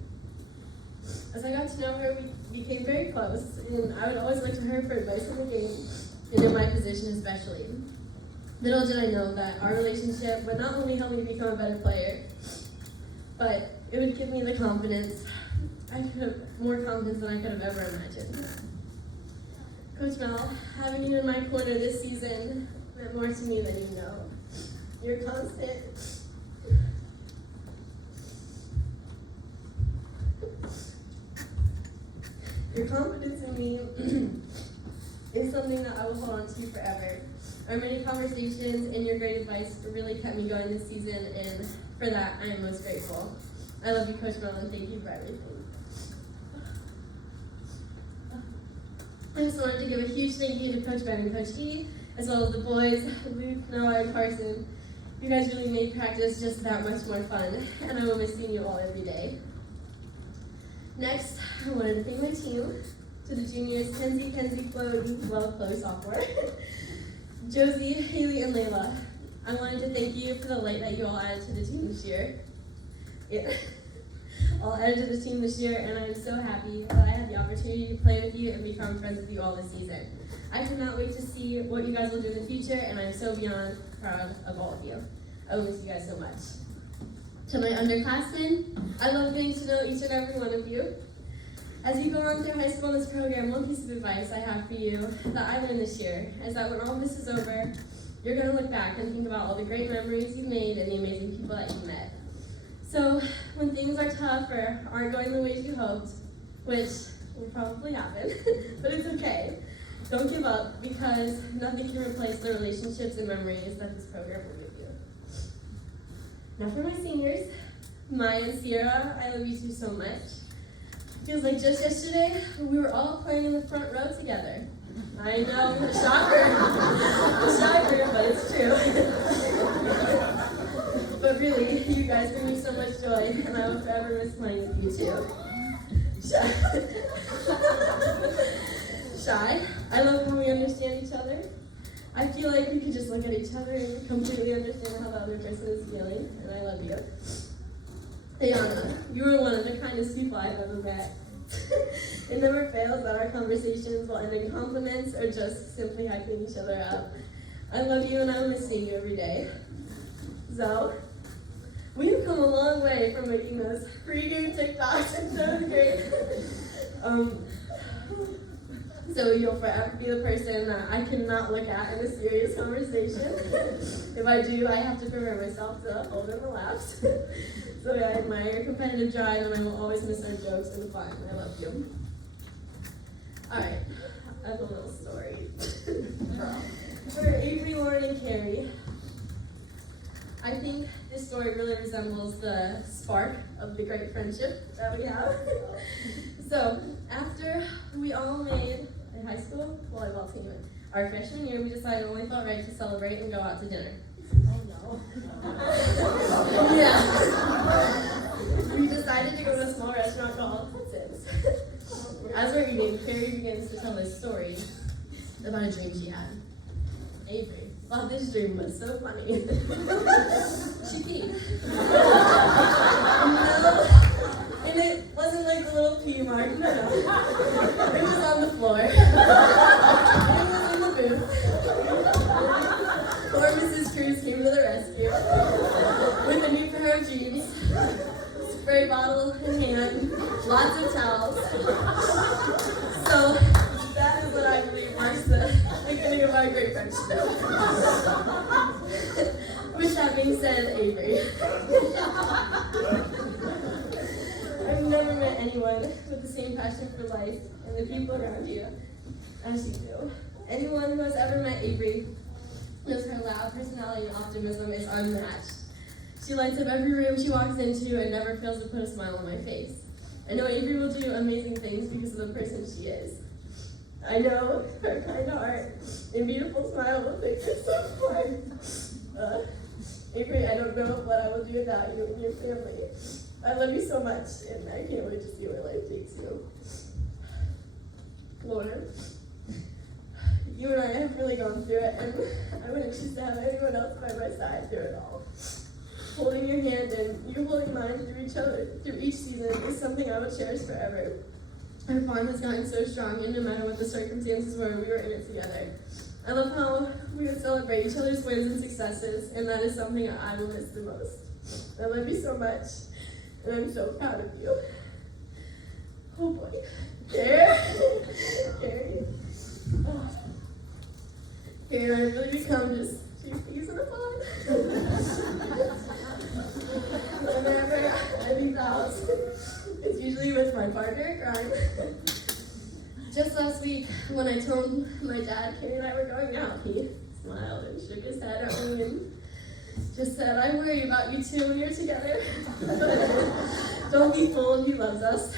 As I got to know her, we became very close, and I would always look to her for advice in the game, and in my position especially. Little did I know that our relationship would not only help me become a better player, but it would give me the confidence, more confidence than I could have ever imagined. Coach Mel, having you in my corner this season meant more to me than you know. Your constant your confidence in me is something that I will hold on to forever. Our many conversations and your great advice really kept me going this season, and for that I am most grateful. I love you, Coach Mel, and thank you for everything. I just wanted to give a huge thank you to Coach Ben and Coach E, as well as the boys, Luke, Noah, and Carson. You guys really made practice just that much more fun, and I will miss seeing you all every day. Next, I wanted to thank my team, to the juniors, Kenzie, Chloe, sophomore, Josie, Haley, and Layla. I wanted to thank you for the light that you all added to the team this year. All added to the team this year, and I'm so happy that I had the opportunity to play with you and become friends with you all this season. I cannot wait to see what you guys will do in the future, and I'm so beyond proud of all of you. I will miss you guys so much. To my underclassmen, I love getting to know each and every one of you. As you go on through high school in this program, one piece of advice I have for you that I learned this year is that when all of this is over, you're going to look back and think about all the great memories you've made and the amazing people that you met. So when things are tough or aren't going the way you hoped, which will probably happen, but it's okay, Don't give up, because nothing can replace the relationships and memories that this program will give you. Now for my seniors, Maya and Sierra, I love you two so much. Feels like just yesterday, we were all playing in the front row together. I know, shocker, shocker, but it's true. But really, you guys bring me so much joy, and I will forever miss playing with you too. Shy, I love how we understand each other. I feel like we could just look at each other and completely understand how the other person is feeling, and I love you. Ayana, you are one of the kindest people I've ever met. It never fails that our conversations will end in compliments or just simply hyping each other up. I love you and I'm missing you every day. Zoe, we have come a long way from making those pre-game TikToks in 7th grade. So you'll forever be the person that I cannot look at in a serious conversation. If I do, I have to prepare myself to hold in the laughs. So I admire your competitive drive, and I will always miss our jokes and fun. I love you. All right, I have a little story. For Avery, Lauren, and Carrie, I think this story really resembles the spark of the great friendship that we have. So after we all made a high school volleyball team our freshman year, we decided it only felt right to celebrate and go out to dinner. Oh no. Yeah. We decided to go to a small restaurant called Hudson's. As we're eating, Carrie begins to tell this story about a dream she had. Avery thought this dream was so funny. She peed. No. And it wasn't like the little pee mark, no. It was on the floor. It was in the booth. Poor Mrs. Cruz came to the rescue with a new pair of jeans, spray bottle in hand, lots of towels. So that is what I believe marks the beginning of our great friendship. With that being said, Avery. I've never met anyone with the same passion for life and the people around you as you do. Anyone who has ever met Avery knows her loud personality and optimism is unmatched. She lights up every room she walks into and never fails to put a smile on my face. I know Avery will do amazing things because of the person she is. I know her kind heart and beautiful smile will fix it so far. Avery, I don't know what I will do without you and your family. I love you so much, and I can't wait to see where life takes you. Lauren, you and I have really gone through it, and I wouldn't choose to have anyone else by my side through it all. Holding your hand and you holding mine through each season is something I will cherish forever. Our bond has gotten so strong, and no matter what the circumstances were, we were in it together. I love how we would celebrate each other's wins and successes, and that is something I will miss the most. I love you so much, and I'm so proud of you. Oh boy. Carrie. Oh. Carrie and I have really become just two peas in a pod. Whenever I leave the house, it's usually with my partner in crime. Just last week, when I told my dad Carrie and I were going out, he smiled and shook his head at me and just said, I worry about you two when you're together. Don't be fooled, he loves us.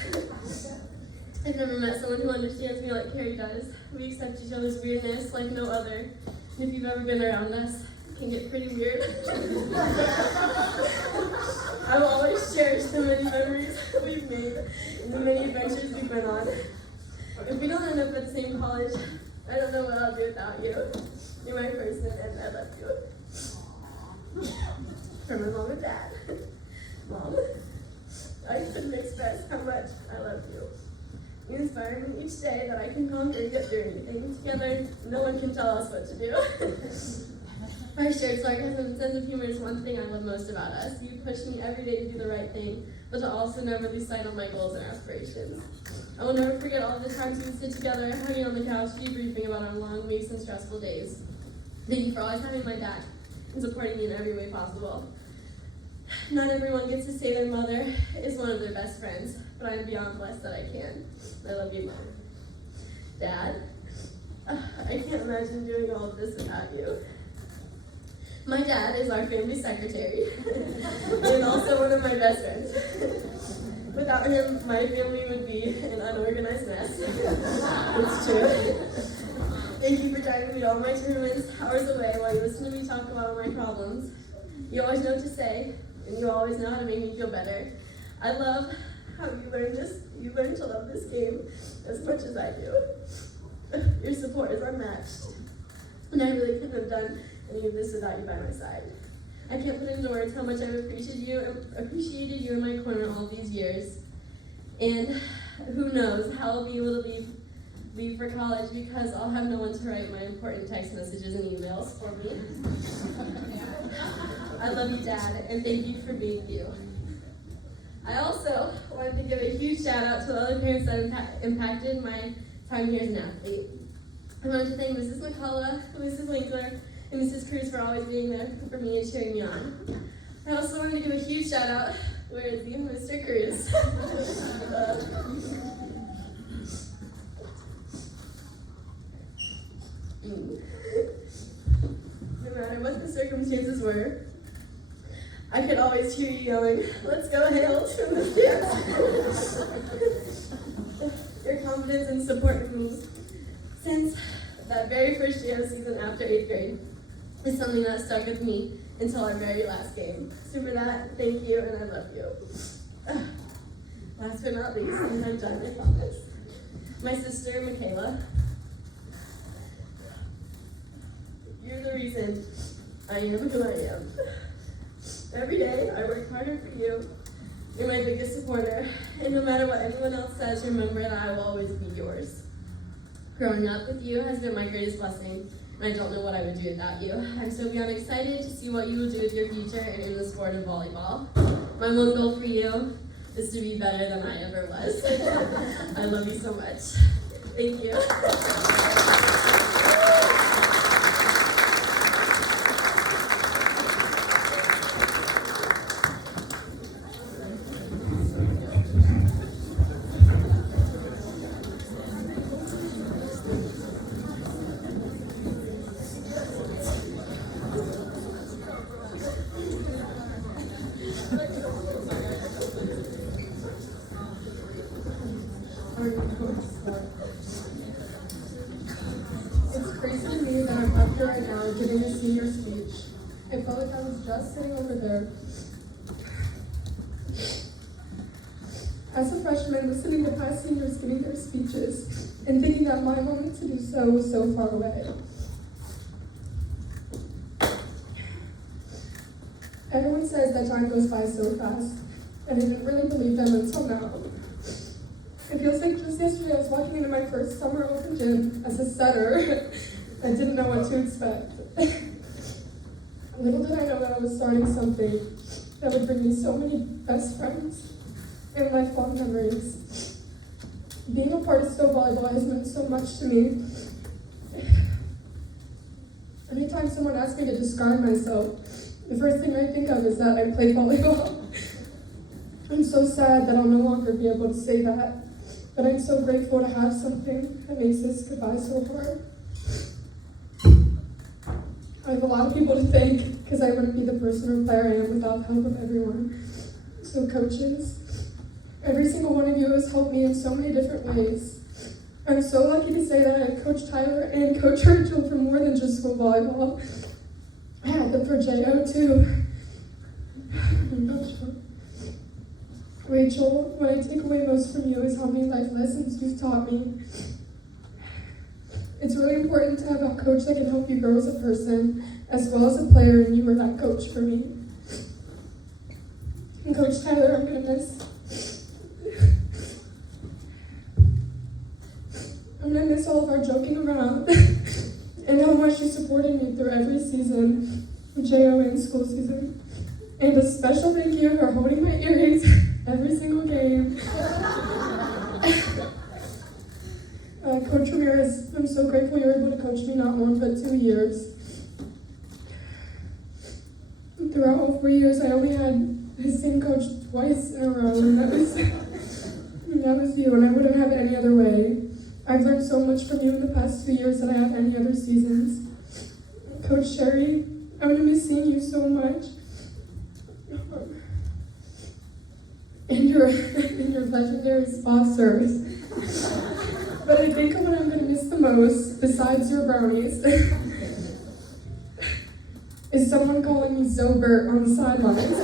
I've never met someone who understands me like Carrie does. We accept each other's weirdness like no other. And if you've ever been around us, it can get pretty weird. I will always cherish the many memories we've made and the many adventures we've been on. If we don't end up at the same college, I don't know what I'll do without you. You're my person, and I love you. For my mom and dad. Mom, I couldn't express how much I love you. You inspire me each day that I can conquer and get through anything. Together, no one can tell us what to do. Our shared sarcasm and sense of humor is one thing I love most about us. You push me every day to do the right thing, but to also never lose sight of my goals and aspirations. I will never forget all the times we would sit together, hugging on the couch, debriefing about our long weeks and stressful days. Thank you for always having my back and supporting me in every way possible. Not everyone gets to say their mother is one of their best friends, but I am beyond blessed that I can. I love you, Mom. Dad, I can't imagine doing all of this without you. My dad is our family secretary and also one of my best friends. Without him, my family would be an unorganized mess. It's true. Thank you for driving me to all my tournaments, hours away, while you listen to me talk about all my problems. You always know what to say, and you always know how to make me feel better. I love how you learn to love this game as much as I do. Your support is unmatched, and I really couldn't have done any of this without you by my side. I can't put into words how much I've appreciated you in my corner all these years. And who knows how I'll be able to leave for college because I'll have no one to write my important text messages and emails for me. I love you, Dad, and thank you for being you. I also wanted to give a huge shout out to the other parents that impacted my time here as an athlete. I wanted to thank Mrs. McCullough, Mrs. Winkler, and Mrs. Cruz for always being there for me and cheering me on. I also wanted to give a huge shout out, where is he, Mr. Cruz? No matter what the circumstances were, I could always hear you yelling, "Let's go, Hales!" from the stands. Your confidence and support in me since that very first year of season after 8th grade is something that stuck with me until our very last game. So for that, thank you, and I love you. Last but not least, and I'm done, I promise. My sister, Michaela. You're the reason I am who I am. Every day, I work harder for you. You're my biggest supporter, and no matter what anyone else says, remember that I will always be yours. Growing up with you has been my greatest blessing, and I don't know what I would do without you. I'm so beyond excited to see what you will do with your future and in the sport of volleyball. My one goal for you is to be better than I ever was. I love you so much. Thank you. It's crazy to me that I'm up here right now giving a senior speech. It felt like I was just sitting over there. As a freshman, listening to past seniors giving their speeches and thinking that my moment to do so was so far away. Everyone says that time goes by so fast, and I didn't really believe them until now. It feels like just yesterday I was walking into my first summer open gym as a setter. I didn't know what to expect. Little did I know that I was starting something that would bring me so many best friends and lifelong memories. Being a part of Stowe Volleyball has meant so much to me. Anytime someone asks me to describe myself, the first thing I think of is that I play volleyball. I'm so sad that I'll no longer be able to say that. But I'm so grateful to have something that makes this goodbye so hard. I have a lot of people to thank because I wouldn't be the person or player I am without the help of everyone. So coaches, every single one of you has helped me in so many different ways. I'm so lucky to say that I have Coach Tyler and Coach Rachel for more than just school volleyball. I had them for JO too. Rachel, what I take away most from you is how many life lessons you've taught me. It's really important to have a coach that can help you grow as a person, as well as a player, and you were that coach for me. And Coach Tyler, I'm gonna miss all of our joking around, and how much you supported me through every season, JO and school season. And a special thank you for holding my earrings every single game. Coach Ramirez, I'm so grateful you were able to coach me not 1 but 2 years. Throughout all 4 years, I only had the same coach twice in a row, and that was you, and I wouldn't have it any other way. I've learned so much from you in the past 2 years that I have any other seasons. Coach Sherry, I'm gonna miss seeing you so much. And your legendary sponsors. But I think what I'm gonna miss the most, besides your brownies, is someone calling me Zobert on the sidelines.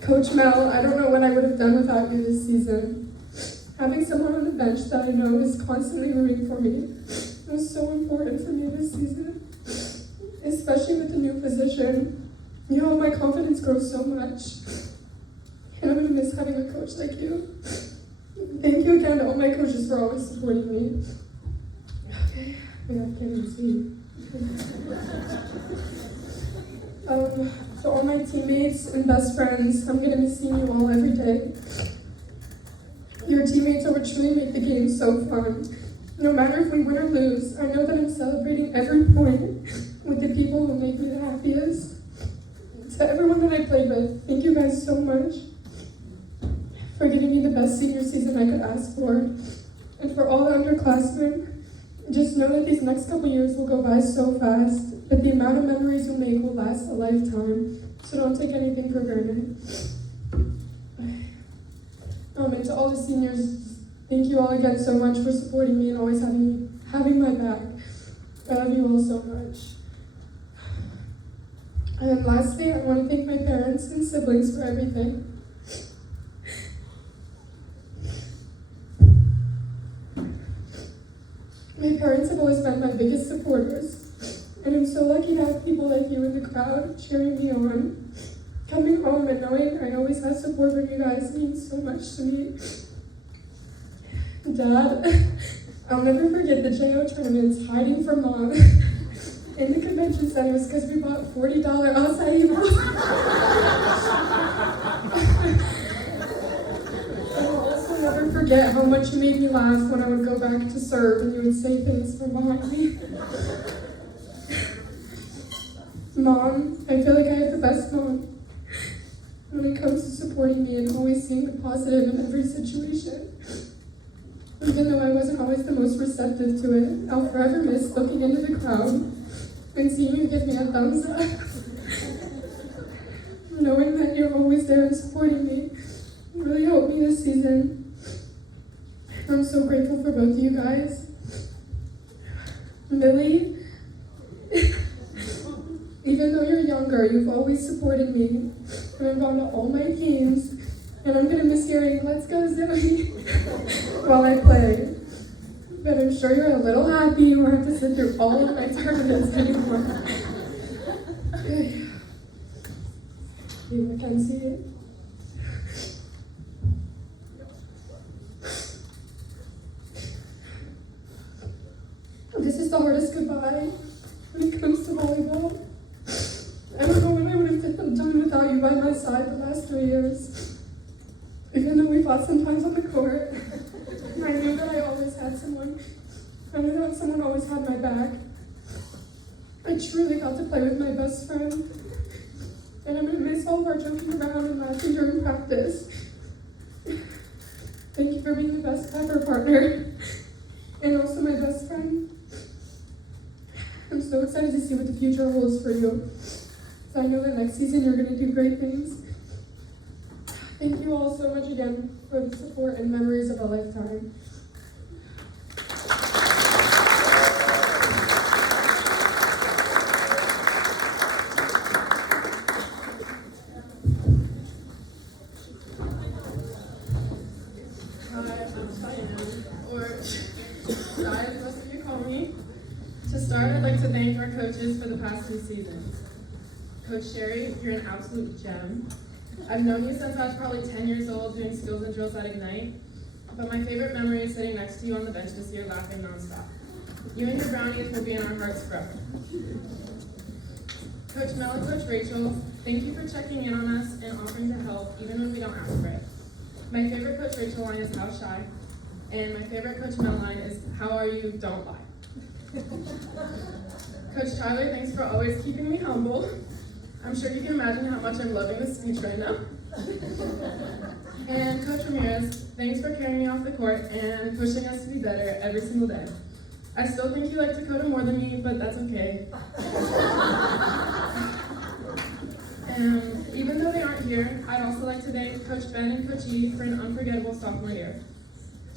Coach Mel, I don't know what I would have done without you this season. Having someone on the bench that I know is constantly rooting for me was so important for me this season, especially with the new position. You know, my confidence grows so much, and I'm gonna miss having a coach like you. Thank you again to all my coaches for always supporting me. Okay, I can't even see. To all my teammates and best friends, I'm gonna miss seeing you all every day. Your teammates are what truly make the game so fun. No matter if we win or lose, I know that I'm celebrating every point with the people who make me the happiest. To everyone that I played with, thank you guys so much for giving me the best senior season I could ask for. And for all the underclassmen, just know that these next couple years will go by so fast, but the amount of memories you'll make will last a lifetime, so don't take anything for granted. And to all the seniors, thank you all again so much for supporting me and always having my back. I love you all so much. And then lastly, I want to thank my parents and siblings for everything. My parents have always been my biggest supporters, and I'm so lucky to have people like you in the crowd cheering me on. Coming home and knowing I always have support from you guys means so much to me. Dad, I'll never forget the JO tournaments hiding from Mom in the convention centers because we bought $40 acai bowls. I'll also never forget how much you made me laugh when I would go back to serve and you would say things from behind me. Mom, I feel like I have the best mom when it comes to supporting me and always seeing the positive in every situation. Even though I wasn't always the most receptive to it, I'll forever miss looking into the crowd and seeing you give me a thumbs up. Knowing that you're always there and supporting me really helped me this season. I'm so grateful for both of you guys. Millie, even though you're younger, you've always supported me. And I've gone to all my games, and I'm gonna miss hearing "Let's go Zoe" while I play. But I'm sure you're a little happy you won't have to sit through all of my tournaments anymore. You can see it. This is the hardest goodbye when it comes to volleyball. I don't know what I would have done without you by my side the last 3 years. Even though we fought sometimes on the court, I knew that I always had someone. I knew that someone always had my back. I truly got to play with my best friend. And I'm gonna miss all of our joking around and laughing during practice. Thank you for being the best ever partner. And also my best friend. I'm so excited to see what the future holds for you. So I know that next season you're gonna do great things. Thank you all so much again for the support and memories of a lifetime. Hi, I'm Cheyenne, or Shy as most of you call me. To start, I'd like to thank our coaches for the past 2 seasons. Coach Sherry, you're an absolute gem. I've known you since I was probably 10 years old doing skills and drills at Ignite, but my favorite memory is sitting next to you on the bench this year laughing nonstop. You and your brownies will be in our hearts forever. Coach Mel and Coach Rachel, thank you for checking in on us and offering to help even when we don't ask for it. My favorite Coach Rachel line is "How shy," and my favorite Coach Mel line is "How are you? Don't lie." Coach Tyler, thanks for always keeping me humble. I'm sure you can imagine how much I'm loving this speech right now. And Coach Ramirez, thanks for carrying me off the court and pushing us to be better every single day. I still think you like Dakota more than me, but that's okay. And even though they aren't here, I'd also like to thank Coach Ben and Coach E for an unforgettable sophomore year.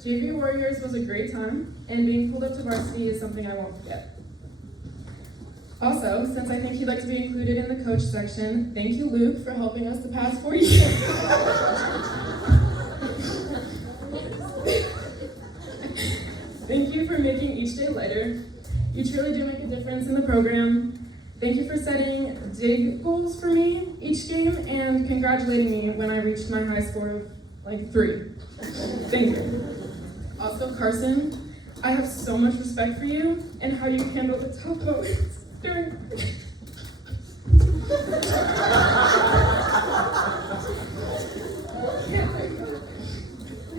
JV Warriors was a great time, and being pulled up to varsity is something I won't forget. Also, since I think you'd like to be included in the coach section, thank you, Luke, for helping us the past 4 years. Thank you for making each day lighter. You truly do make a difference in the program. Thank you for setting big goals for me each game and congratulating me when I reached my high score of like 3. Thank you. Also, Carson, I have so much respect for you and how you handle the tough moments during.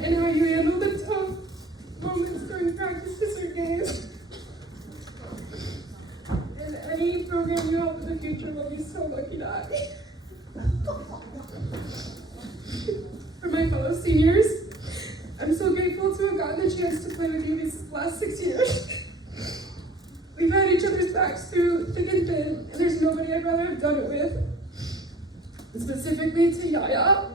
And how you handle the tough moments during practices or games. And any program you help in the future will be so lucky to have me. For my fellow seniors, I'm so grateful to have gotten the chance to play with you these last 6 years. We've had each other's backs through thick and thin, and there's nobody I'd rather have done it with. Specifically to Yaya.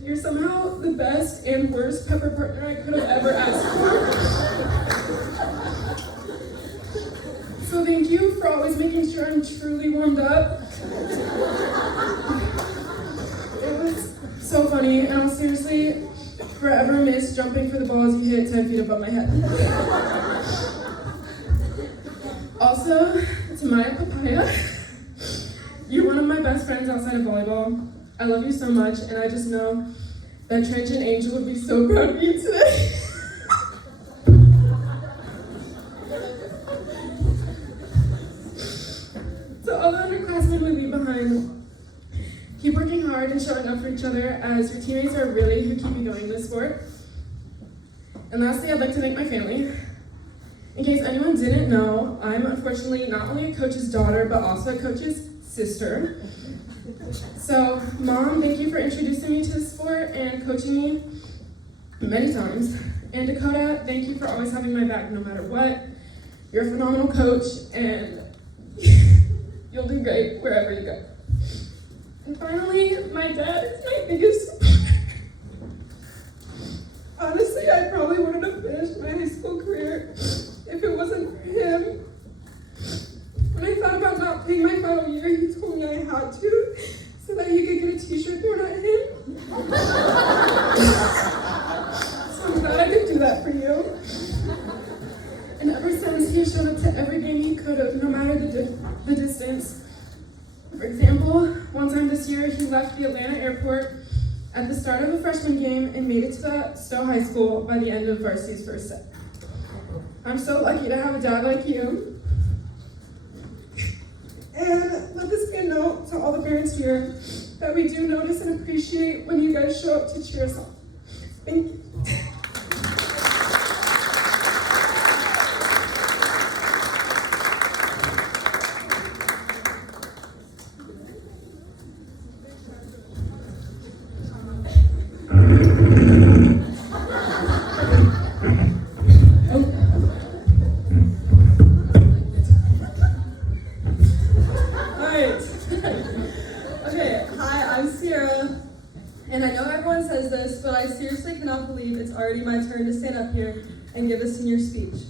You're somehow the best and worst pepper partner I could have ever asked for. So thank you for always making sure I'm truly warmed up. It was so funny, and I'll seriously forever miss jumping for the ball as you hit 10 feet above my head. Also, to Maya Papaya, you're one of my best friends outside of volleyball. I love you so much, and I just know that Trench and Angel would be so proud of you today. To all the underclassmen we leave behind, keep working hard and showing up for each other, as your teammates are really who keep you going in this sport. And lastly, I'd like to thank my family. In case anyone didn't know, I'm unfortunately not only a coach's daughter, but also a coach's sister. So, Mom, thank you for introducing me to the sport and coaching me many times. And Dakota, thank you for always having my back no matter what. You're a phenomenal coach, and you'll do great wherever you go. And finally, my dad is my biggest support. Honestly, I probably wouldn't have finished my high school career if it wasn't for him. When I thought about not playing my final year, he told me I had to, so that he could get a t-shirt thrown at him. So I'm glad I could do that for you. And ever since, he has shown up to every game he could have, no matter the distance. For example, one time this year, he left the Atlanta airport at the start of a freshman game and made it to Stowe High School by the end of varsity's first set. I'm so lucky to have a dad like you. And let this be a note to all the parents here that we do notice and appreciate when you guys show up to cheer us on. Thank you. Already my turn to stand up here and give a senior speech.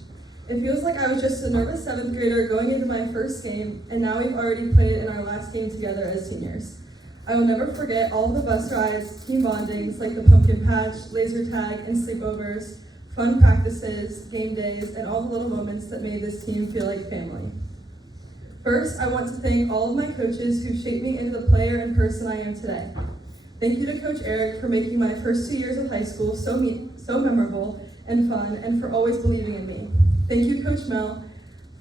It feels like I was just a nervous 7th grader going into my first game, and now we've already played in our last game together as seniors. I will never forget all of the bus rides, team bondings like the pumpkin patch, laser tag, and sleepovers, fun practices, game days, and all the little moments that made this team feel like family. First, I want to thank all of my coaches who shaped me into the player and person I am today. Thank you to Coach Eric for making my first 2 years of high school so memorable and fun, and for always believing in me. Thank you, Coach Mel,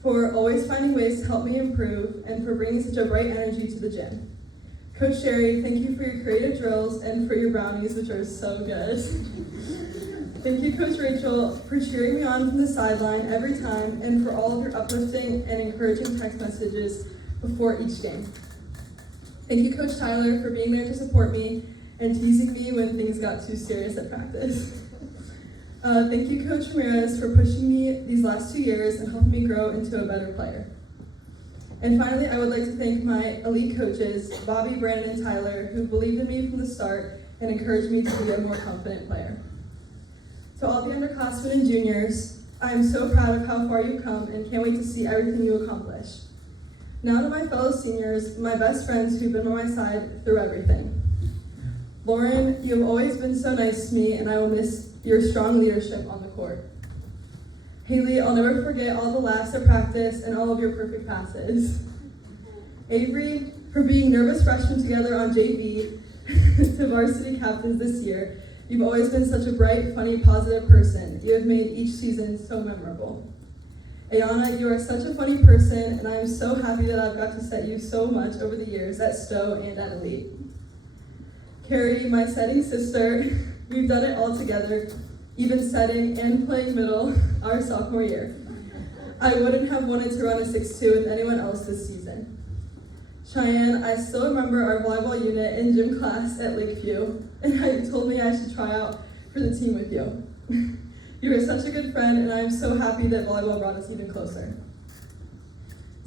for always finding ways to help me improve and for bringing such a bright energy to the gym. Coach Sherry, thank you for your creative drills and for your brownies, which are so good. Thank you, Coach Rachel, for cheering me on from the sideline every time and for all of your uplifting and encouraging text messages before each game. Thank you, Coach Tyler, for being there to support me and teasing me when things got too serious at practice. Thank you, Coach Ramirez, for pushing me these last 2 years and helping me grow into a better player. And finally, I would like to thank my elite coaches, Bobby, Brandon, and Tyler, who believed in me from the start and encouraged me to be a more confident player. To all the underclassmen and juniors, I am so proud of how far you've come and can't wait to see everything you accomplish. Now to my fellow seniors, my best friends who've been by my side through everything. Lauren, you have always been so nice to me, and I will miss your strong leadership on the court. Haley, I'll never forget all the laughs at practice and all of your perfect passes. Avery, for being nervous freshmen together on JV to varsity captains this year, you've always been such a bright, funny, positive person. You have made each season so memorable. Ayana, you are such a funny person, and I am so happy that I've got to set you so much over the years at Stowe and at Elite. Carrie, my setting sister, we've done it all together, even setting and playing middle our sophomore year. I wouldn't have wanted to run a 6'2" with anyone else this season. Cheyenne, I still remember our volleyball unit in gym class at Lakeview, and how you told me I should try out for the team with you. You are such a good friend, and I'm so happy that volleyball brought us even closer.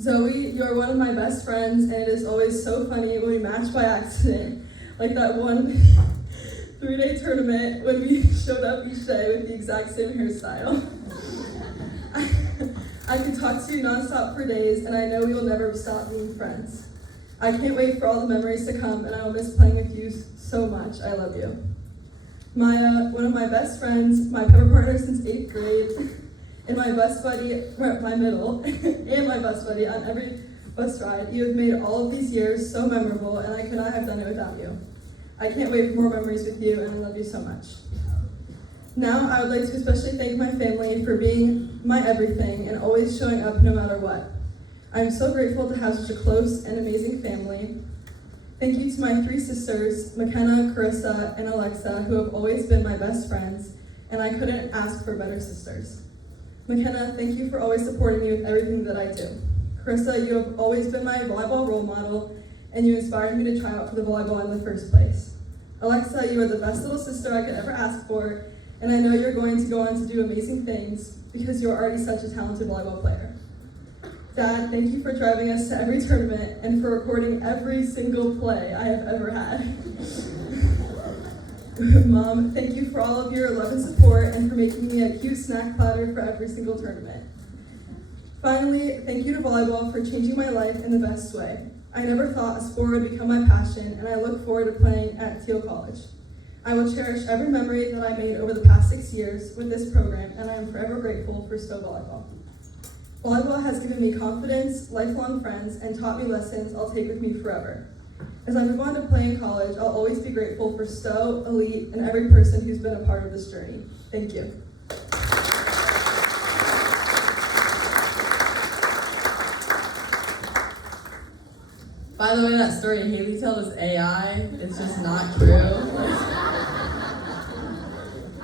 Zoe, you are one of my best friends, and it is always so funny when we match by accident, like that one 3-day tournament when we showed up each day with the exact same hairstyle. I could talk to you nonstop for days, and I know we will never stop being friends. I can't wait for all the memories to come, and I will miss playing with you so much. I love you. Maya, one of my best friends, my pepper partner since 8th grade, and my bus buddy, my middle, and my bus buddy on every bus ride. You have made all of these years so memorable, and I could not have done it without you. I can't wait for more memories with you, and I love you so much. Now, I would like to especially thank my family for being my everything and always showing up no matter what. I'm so grateful to have such a close and amazing family. Thank you to my 3 sisters, McKenna, Carissa, and Alexa, who have always been my best friends, and I couldn't ask for better sisters. McKenna, thank you for always supporting me with everything that I do. Carissa, you have always been my volleyball role model, and you inspired me to try out for the volleyball in the first place. Alexa, you are the best little sister I could ever ask for, and I know you're going to go on to do amazing things because you're already such a talented volleyball player. Dad, thank you for driving us to every tournament and for recording every single play I have ever had. Mom, thank you for all of your love and support and for making me a cute snack platter for every single tournament. Finally, thank you to volleyball for changing my life in the best way. I never thought a sport would become my passion, and I look forward to playing at Teal College. I will cherish every memory that I made over the past 6 years with this program, and I am forever grateful for Stowe Volleyball. Volleyball has given me confidence, lifelong friends, and taught me lessons I'll take with me forever. As I move on to play in college, I'll always be grateful for Stowe, Elite, and every person who's been a part of this journey. Thank you. By the way, that story Haley told is AI. It's just not true. I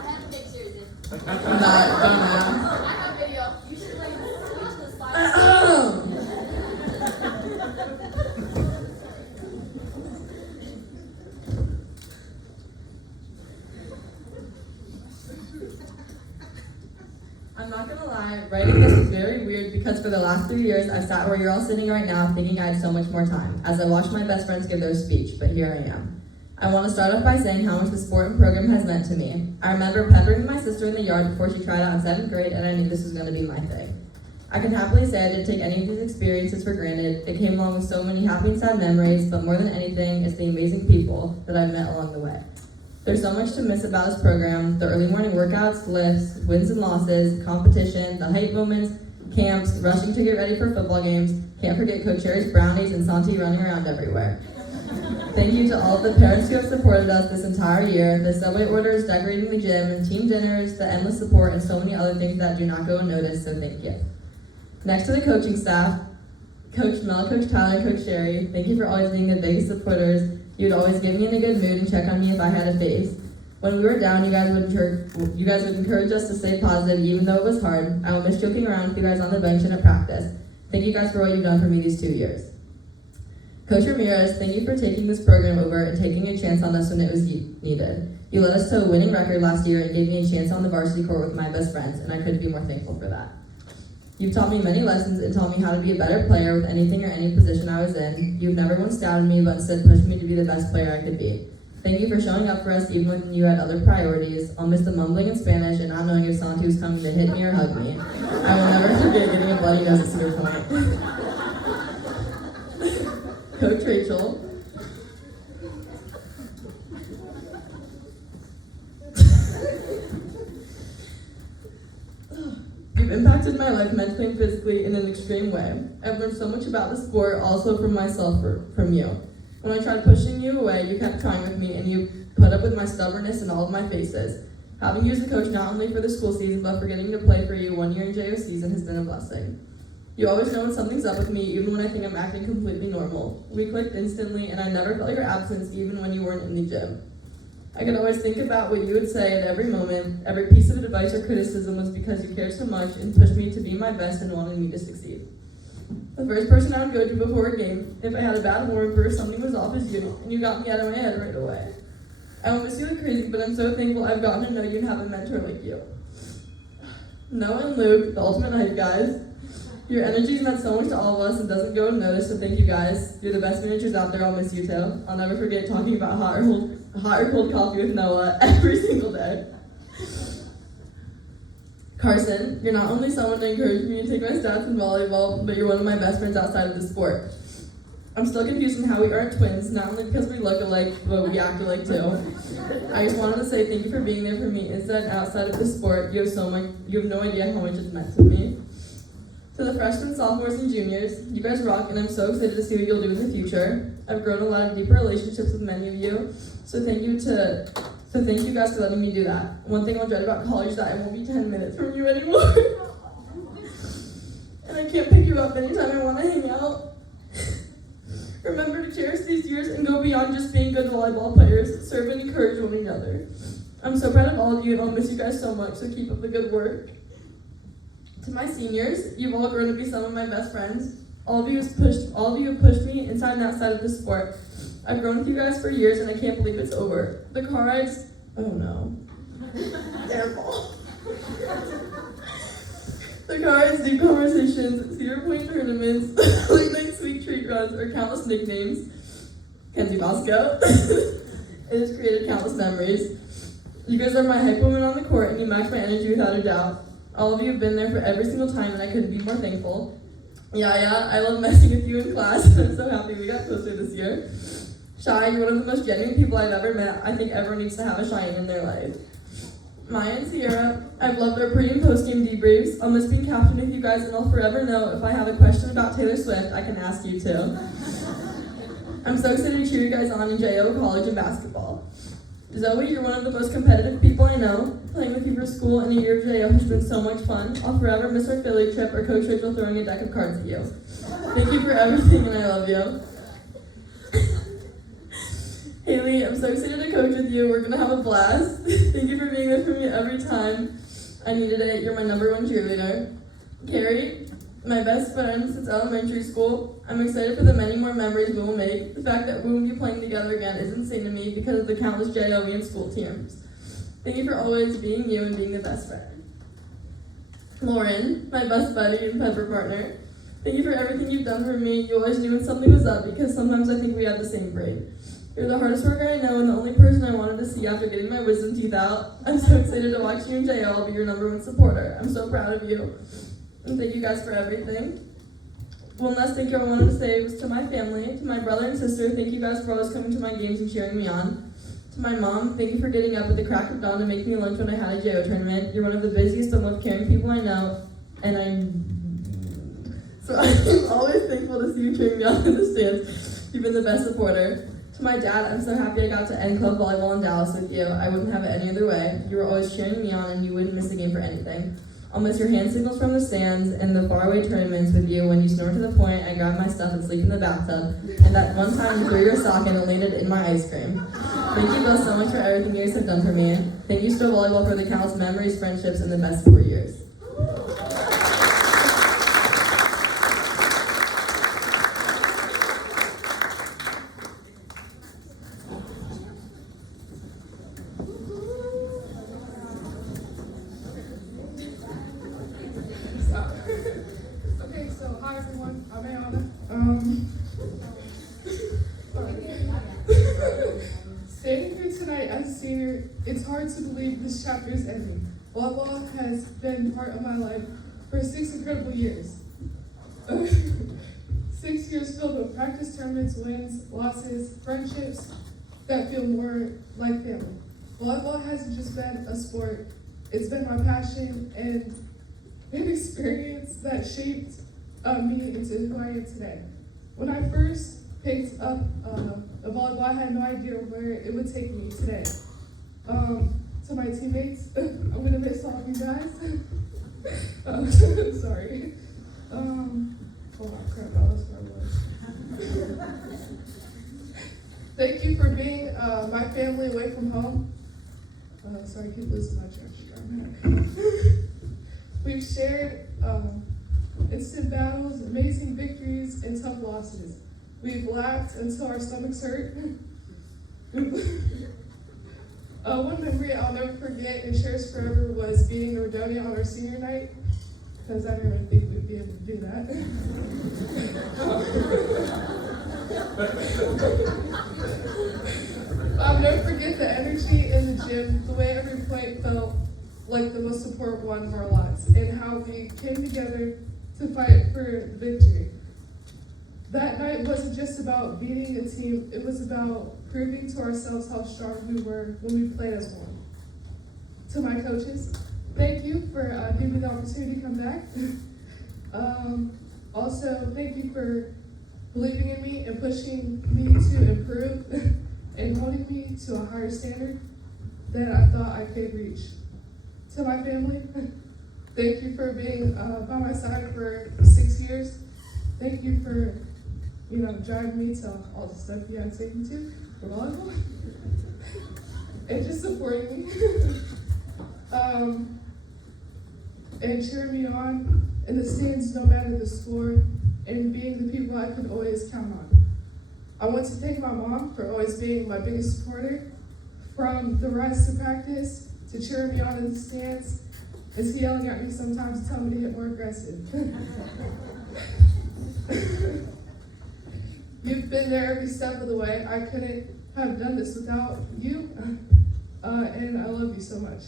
have pictures. Don't ask. I have video. You should like switch the slides. I'm not gonna lie, writing this was very weird because for the last 3 years, I sat where you're all sitting right now thinking I had so much more time, as I watched my best friends give their speech, but here I am. I want to start off by saying how much the sport and program has meant to me. I remember peppering my sister in the yard before she tried out in 7th grade, and I knew this was going to be my thing. I can happily say I didn't take any of these experiences for granted. It came along with so many happy and sad memories, but more than anything, it's the amazing people that I've met along the way. There's so much to miss about this program: the early morning workouts, lifts, wins and losses, competition, the hype moments, camps, rushing to get ready for football games. Can't forget Coach Cherry's brownies and Santi running around everywhere. Thank you to all of the parents who have supported us this entire year, the subway orders, decorating the gym, and team dinners, the endless support, and so many other things that do not go unnoticed, so thank you. Next to the coaching staff, Coach Mel, Coach Tyler, and Coach Sherry, thank you for always being the biggest supporters. You would always get me in a good mood and check on me if I had a face. When we were down, you guys would encourage us to stay positive even though it was hard. I will miss joking around with you guys on the bench and at practice. Thank you guys for what you've done for me these 2 years. Coach Ramirez, thank you for taking this program over and taking a chance on us when it was needed. You led us to a winning record last year and gave me a chance on the varsity court with my best friends, and I couldn't be more thankful for that. You've taught me many lessons and taught me how to be a better player with anything or any position I was in. You've never once doubted me, but instead pushed me to be the best player I could be. Thank you for showing up for us even when you had other priorities. I'll miss the mumbling in Spanish and not knowing if Santi was coming to hit me or hug me. I will never forget getting a bloody nose at Cedar Point. Coach Rachel. You've impacted my life mentally and physically in an extreme way. I've learned so much about the sport, also from myself, from you. When I tried pushing you away, you kept trying with me, and you put up with my stubbornness and all of my faces. Having you as a coach not only for the school season, but for getting to play for you 1 year in JO season has been a blessing. You always know when something's up with me, even when I think I'm acting completely normal. We clicked instantly, and I never felt your absence, even when you weren't in the gym. I could always think about what you would say at every moment. Every piece of advice or criticism was because you cared so much and pushed me to be my best and wanted me to succeed. The first person I would go to before a game, if I had a bad warm or something was off, is you, and you got me out of my head right away. I won't miss you like crazy, but I'm so thankful I've gotten to know you and have a mentor like you. Noah and Luke, the ultimate hype guys. Your energy's meant so much to all of us and doesn't go unnoticed, so thank you guys. You're the best managers out there. I'll miss you too. I'll never forget talking about hot or cold coffee with Noah every single day. Carson, you're not only someone to encourage me to take my stats in volleyball, but you're one of my best friends outside of the sport. I'm still confused on how we aren't twins, not only because we look alike, but we act alike too. I just wanted to say thank you for being there for me inside and outside of the sport. You have no idea how much it's meant to me. To the freshmen, sophomores, and juniors, you guys rock, and I'm so excited to see what you'll do in the future. I've grown a lot of deeper relationships with many of you, so thank you guys for letting me do that. One thing I'll dread about college is that I won't be 10 minutes from you anymore. And I can't pick you up anytime I want to hang out. Remember to cherish these years and go beyond just being good volleyball players. Serve and encourage one another. I'm so proud of all of you, and I'll miss you guys so much, so keep up the good work. To my seniors, you've all grown to be some of my best friends. All of you have pushed me inside and outside of the sport. I've grown with you guys for years, and I can't believe it's over. The car rides, oh no. Careful. The car rides, deep conversations, Cedar Point tournaments, late night sweet treat runs, or countless nicknames. Kenzie Bosco. It has created countless memories. You guys are my hype woman on the court, and you match my energy without a doubt. All of you have been there for every single time, and I couldn't be more thankful. Yeah, I love messing with you in class. I'm so happy we got closer this year. Shy, you're one of the most genuine people I've ever met. I think everyone needs to have a Cheyenne in their life. Maya and Sierra, I've loved our pre and post game debriefs. I'll miss being captain with you guys, and I'll forever know if I have a question about Taylor Swift, I can ask you too. I'm so excited to cheer you guys on in JO, college, and basketball. Zoe, you're one of the most competitive people I know. Playing with you for school in a year of JO has been so much fun. I'll forever miss our Philly trip or Coach Rachel throwing a deck of cards at you. Thank you for everything, and I love you. Haley, I'm so excited to coach with you. We're gonna have a blast. Thank you for being there for me every time I needed it. You're my #1 cheerleader. Carrie, my best friend since elementary school. I'm excited for the many more memories we will make. The fact that we will be playing together again is insane to me because of the countless JOE and school teams. Thank you for always being you and being the best friend. Lauren, my best buddy and pepper partner. Thank you for everything you've done for me. You always knew when something was up because sometimes I think we had the same brain. You're the hardest worker I know and the only person I wanted to see after getting my wisdom teeth out. I'm so excited to watch you in JO. I'll be your #1 supporter. I'm so proud of you. And thank you guys for everything. One last thank you I wanted to say was to my family, to my brother and sister. Thank you guys for always coming to my games and cheering me on. To my mom, thank you for getting up at the crack of dawn to make me lunch when I had a JO tournament. You're one of the busiest and most caring people I know, and I'm always thankful to see you cheering me on in the stands. You've been the best supporter. To my dad, I'm so happy I got to end club volleyball in Dallas with you. I wouldn't have it any other way. You were always cheering me on, and you wouldn't miss a game for anything. I'll miss your hand signals from the stands and the faraway tournaments with you when you snore to the point I grab my stuff and sleep in the bathtub, and that one time you threw your sock in and landed in my ice cream. Thank you both so much for everything you guys have done for me. Thank you, Stowe Volleyball, for the countless memories, friendships, and the best 4 years. to believe this chapter is ending. Volleyball has been part of my life for 6 incredible years. 6 years filled with practice, tournaments, wins, losses, friendships that feel more like family. Volleyball hasn't just been a sport, it's been my passion and an experience that shaped me into who I am today. When I first picked up a volleyball, I had no idea where it would take me today. To my teammates, I'm gonna miss all of you guys. Sorry. Hold on, crap, that was where I was. Thank you for being my family away from home. Sorry, I keep losing my trash. We've shared instant battles, amazing victories, and tough losses. We've laughed until our stomachs hurt. One memory I'll never forget and cherish forever was beating Nordonia on our senior night, because I didn't even think we'd be able to do that. I'll never forget the energy in the gym, the way every point felt like the most important one of our lives, and how we came together to fight for victory. That night wasn't just about beating a team, it was about proving to ourselves how strong we were when we played as one. To my coaches, thank you for giving me the opportunity to come back. Also, thank you for believing in me and pushing me to improve and holding me to a higher standard that I thought I could reach. To my family, thank you for being by my side for 6 years. Thank you for, driving me to all the stuff you had to take me to for volleyball. And just supporting me. And cheering me on in the stands no matter the score, and being the people I can always count on. I want to thank my mom for always being my biggest supporter, from the rides to practice, to cheering me on in the stands, and to yelling at me sometimes to tell me to hit more aggressive. You've been there every step of the way. I couldn't have done this without you, and I love you so much.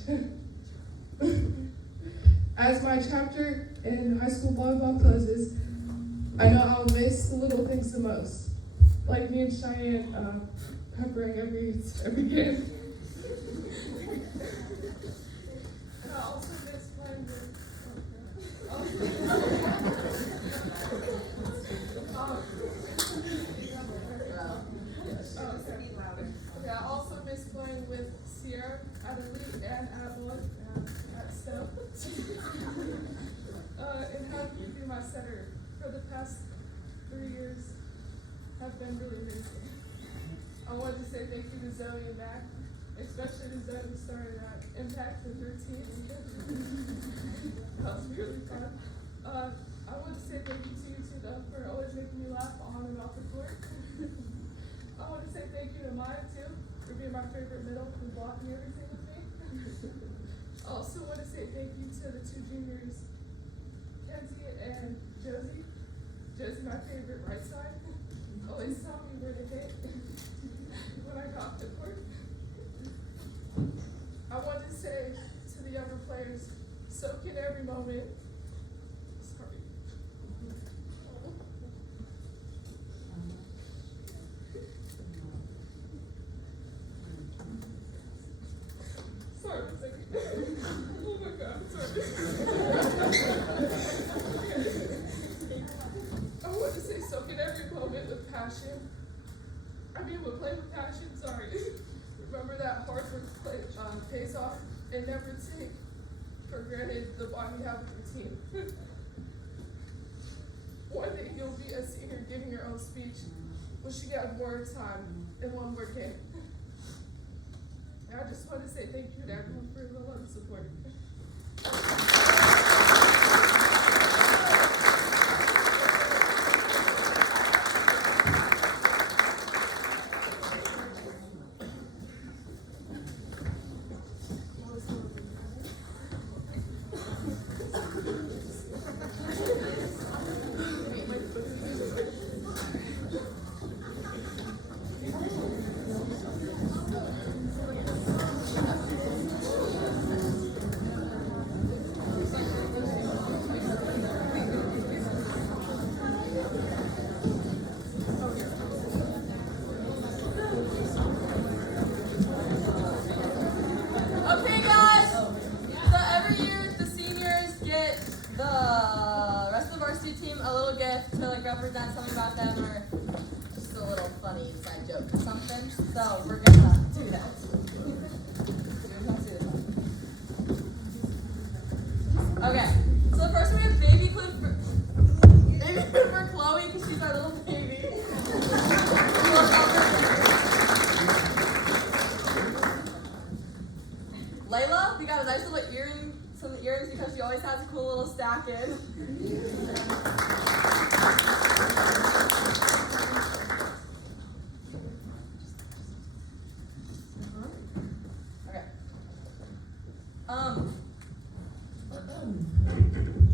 As my chapter in high school volleyball closes, I know I'll miss the little things the most, like me and Cheyenne peppering every game. I also miss playing with. I also miss playing with Sierra at Elite and at Blood at Stowe. And having you be my setter for the past 3 years have been really amazing. I wanted to say thank you to Zoe and Mac, especially to Zoe who started at Impact with her team. That was really fun. I want to say thank you to you too, though, for always making me laugh on and off the court. I want to say thank you to Maya too, for being my favorite middle and blocking everything with me. I also want to say thank you to the 2 juniors, Kenzie and Josie. Josie, my favorite right side, always tell me where to hit when I got the court. I want to say to the younger players, soak in every moment. Sorry. Sorry, one second. Oh my God, sorry. I want to say soak in every moment with passion. We'll play with passion, sorry. Remember that hard work pays off, and never take for granted the bond you have with your team. One day you'll be a senior giving your own speech, wishing you had more time and one more game. And I just want to say thank you to everyone for the love and support. Okay, so the first one we have baby clip for Chloe because she's our little baby. Layla, we got a nice little earring, some earrings because she always has a cool little stack in. Okay.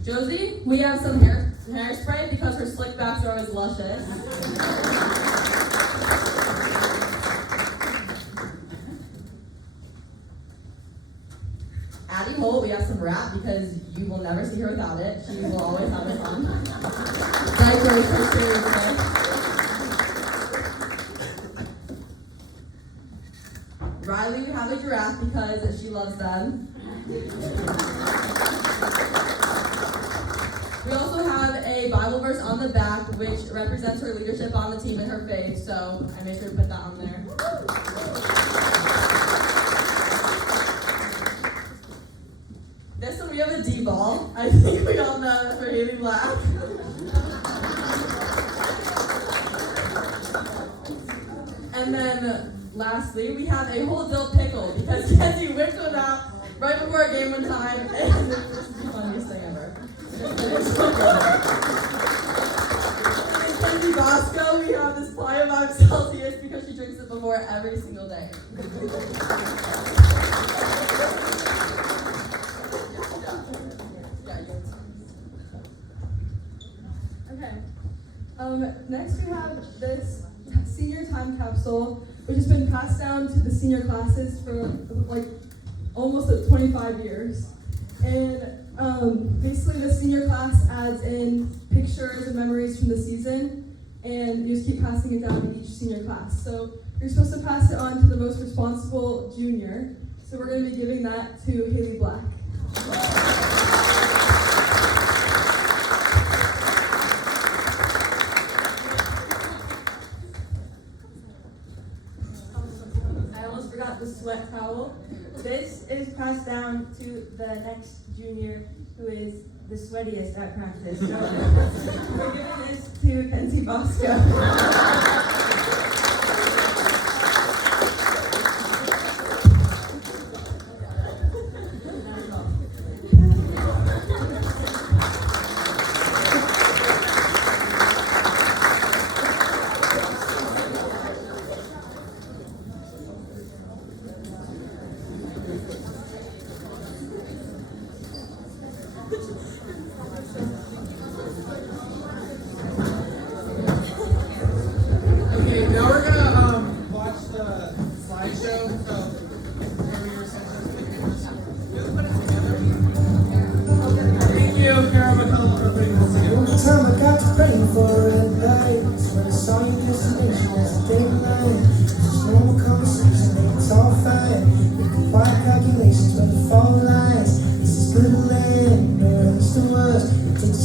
Josie, we have some hairspray because her slick backs are always luscious. Addie Holt, we have some rap because you will never see her without it. She will always have it on. Diapers for sure. Riley, we have a giraffe because she loves them. We also have a Bible verse on the back which represents her leadership on the team and her faith, so I made sure to put that on there. This one we have a D-ball. I think we all know that's for Haley Black. And then lastly, we have a whole dill pickle because Kenzie whipped one out right before a game one time, and this is the funniest thing ever. And Kenzie Bosco, we have this Playa Vibe Celsius because she drinks it before every single day. Okay. Next we have this senior time capsule, which has been passed down to the senior classes for like almost 25 years. And basically the senior class adds in pictures and memories from the season, and you just keep passing it down to each senior class. So you're supposed to pass it on to the most responsible junior. So we're going to be giving that to Haley Black. I almost forgot the sweat towel. This is passed down to the next junior who is the sweatiest at practice. So we're giving this to Kenzie Bosco. Okay, now we're gonna watch the slideshow. So where we were supposed to just put it together. Thank you, Kara McCullough, for putting this together. One time I got to praying for a red light. When I saw your destination as a daylight. Just normal conversation, it's all fine. We can find calculations when the fall lines. This is good land, no, it's to us. It takes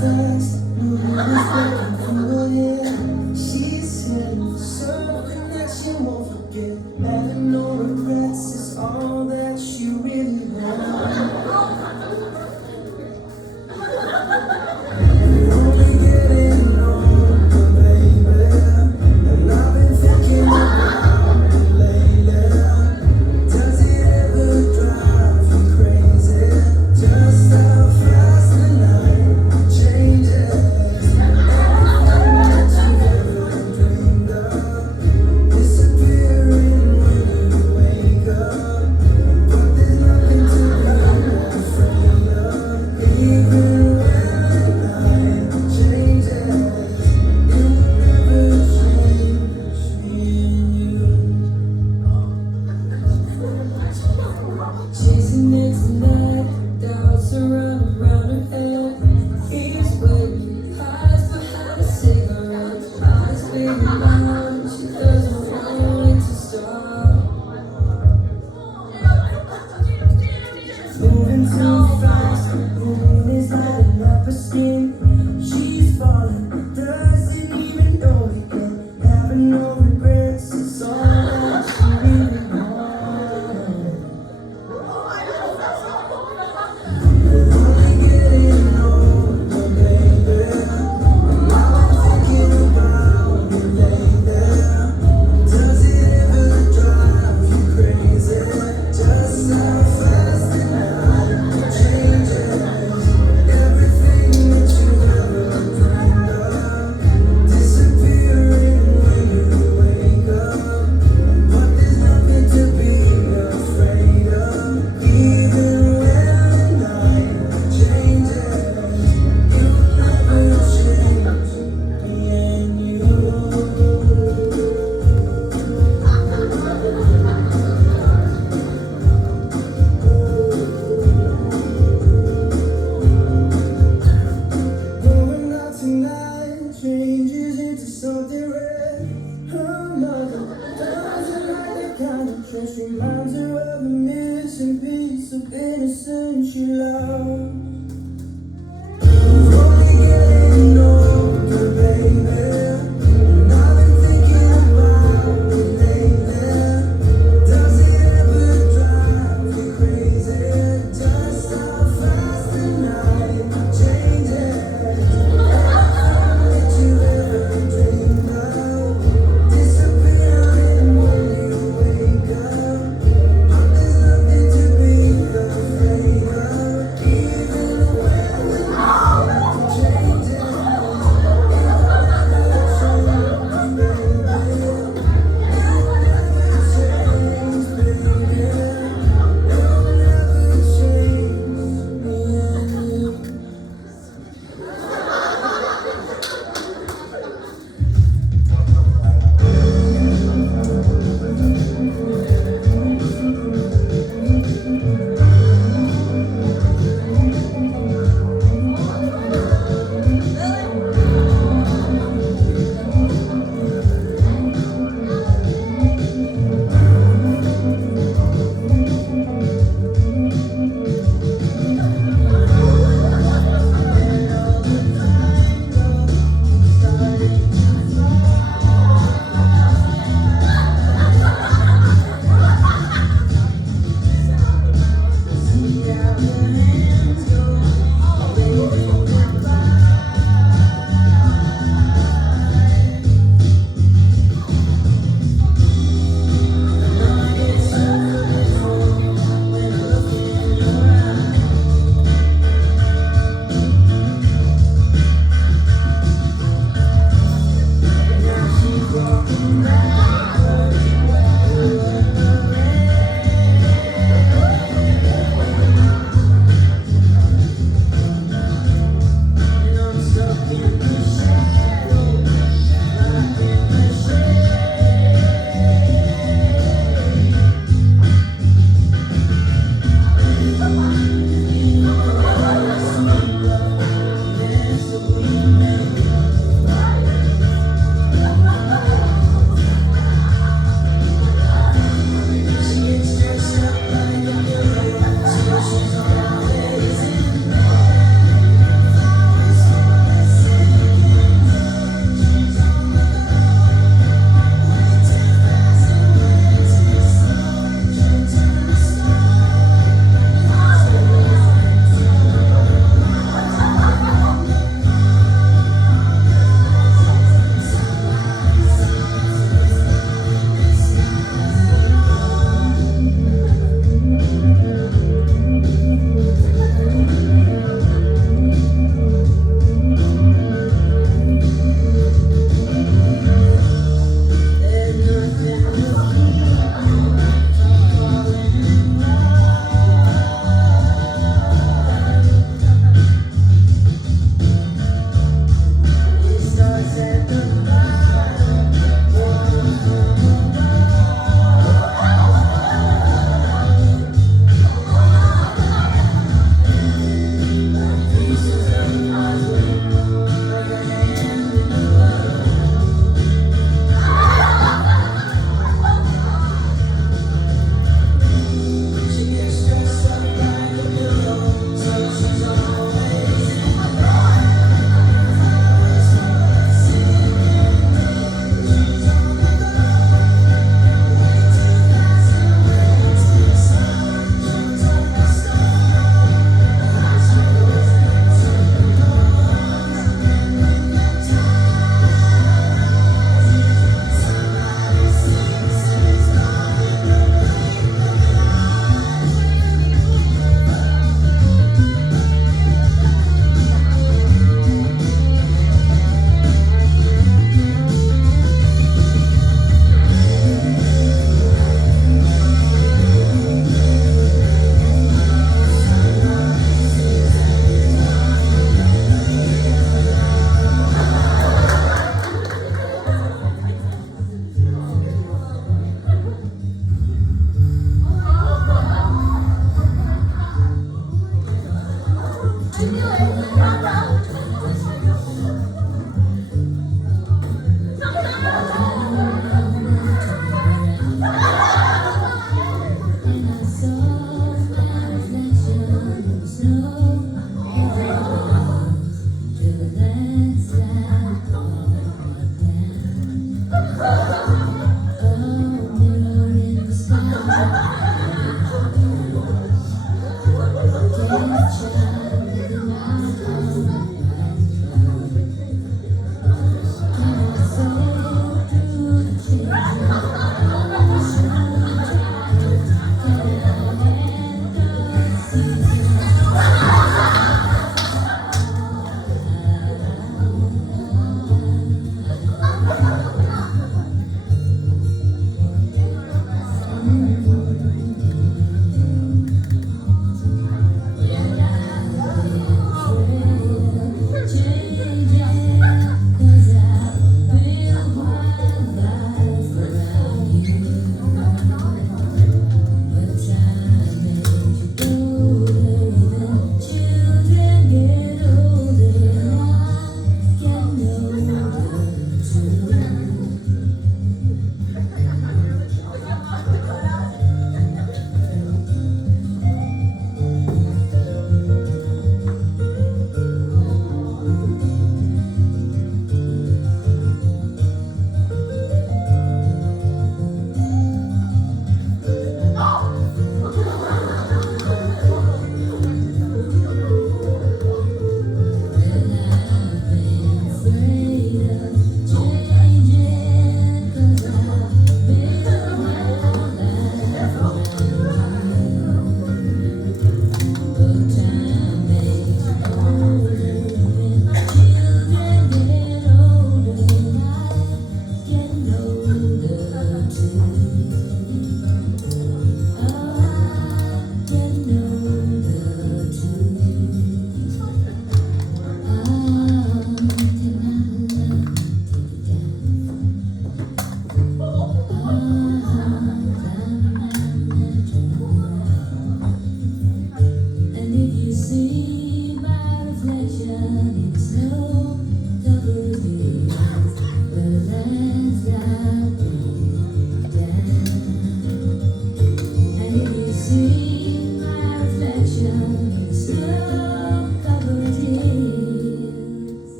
fast, moving is breaking through here. She's heading for something that she won't forget. Having no regrets is all that she really wants. We're only getting older, baby, and I've been thinking about it lately. Does it ever drive you crazy? Just how fast the night changes. Everything that you've ever dreamed of disappearing when you wake up. But there's nothing to be afraid of. Even when the night changes, it will never change me and you. Chasing it tonight, doubts are running round her head. He's waiting, hides behind a cigarette. Eyes bleeding out, she doesn't want it to stop. Moving too fast, the moon is lighting up her skin. She's falling, doesn't even know it yet. Having no regrets, it's all that she really wants. We're only getting older, baby, and I've been thinking about it lately. Does it ever drive you crazy? Just how fast the night changes. Everything that you've ever dreamed of disappearing when you wake up. But there's nothing to be afraid of. Even when the night changes, it will never change me and you. Going out tonight changes into something red. Her mother doesn't like that kind of dress. Reminds her of the missing piece of innocence she loved. We're only getting older, baby, and I've been thinking about it lately. Does it ever drive you crazy? Just how fast the night changes. Everything that you've ever dreamed of disappearing when you wake up. But there's nothing to be afraid of.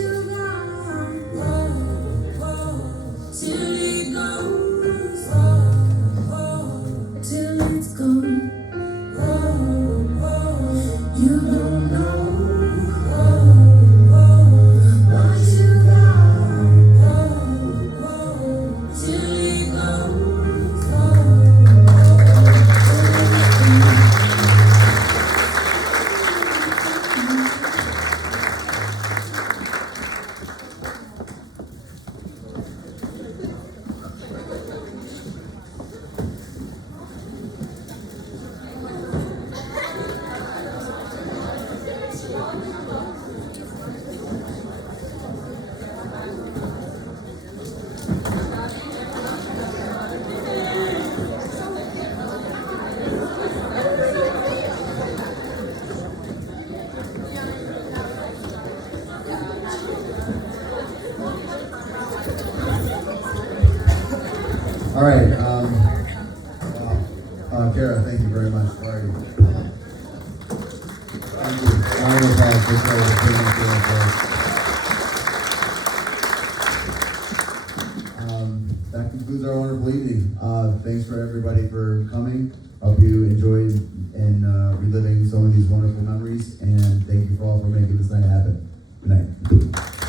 you gone, oh, oh, till it goes, oh, oh, till it's gone, oh, oh, you don't know, oh, oh, what you got, oh, oh, till it goes, All right, Kara, thank you very much. Sorry. Thank you. Round of applause for Kara for putting up with us. That concludes our wonderful evening. Thanks for everybody for coming. Hope you enjoyed and reliving some of these wonderful memories, and thank you for all for making this night happen. Good night.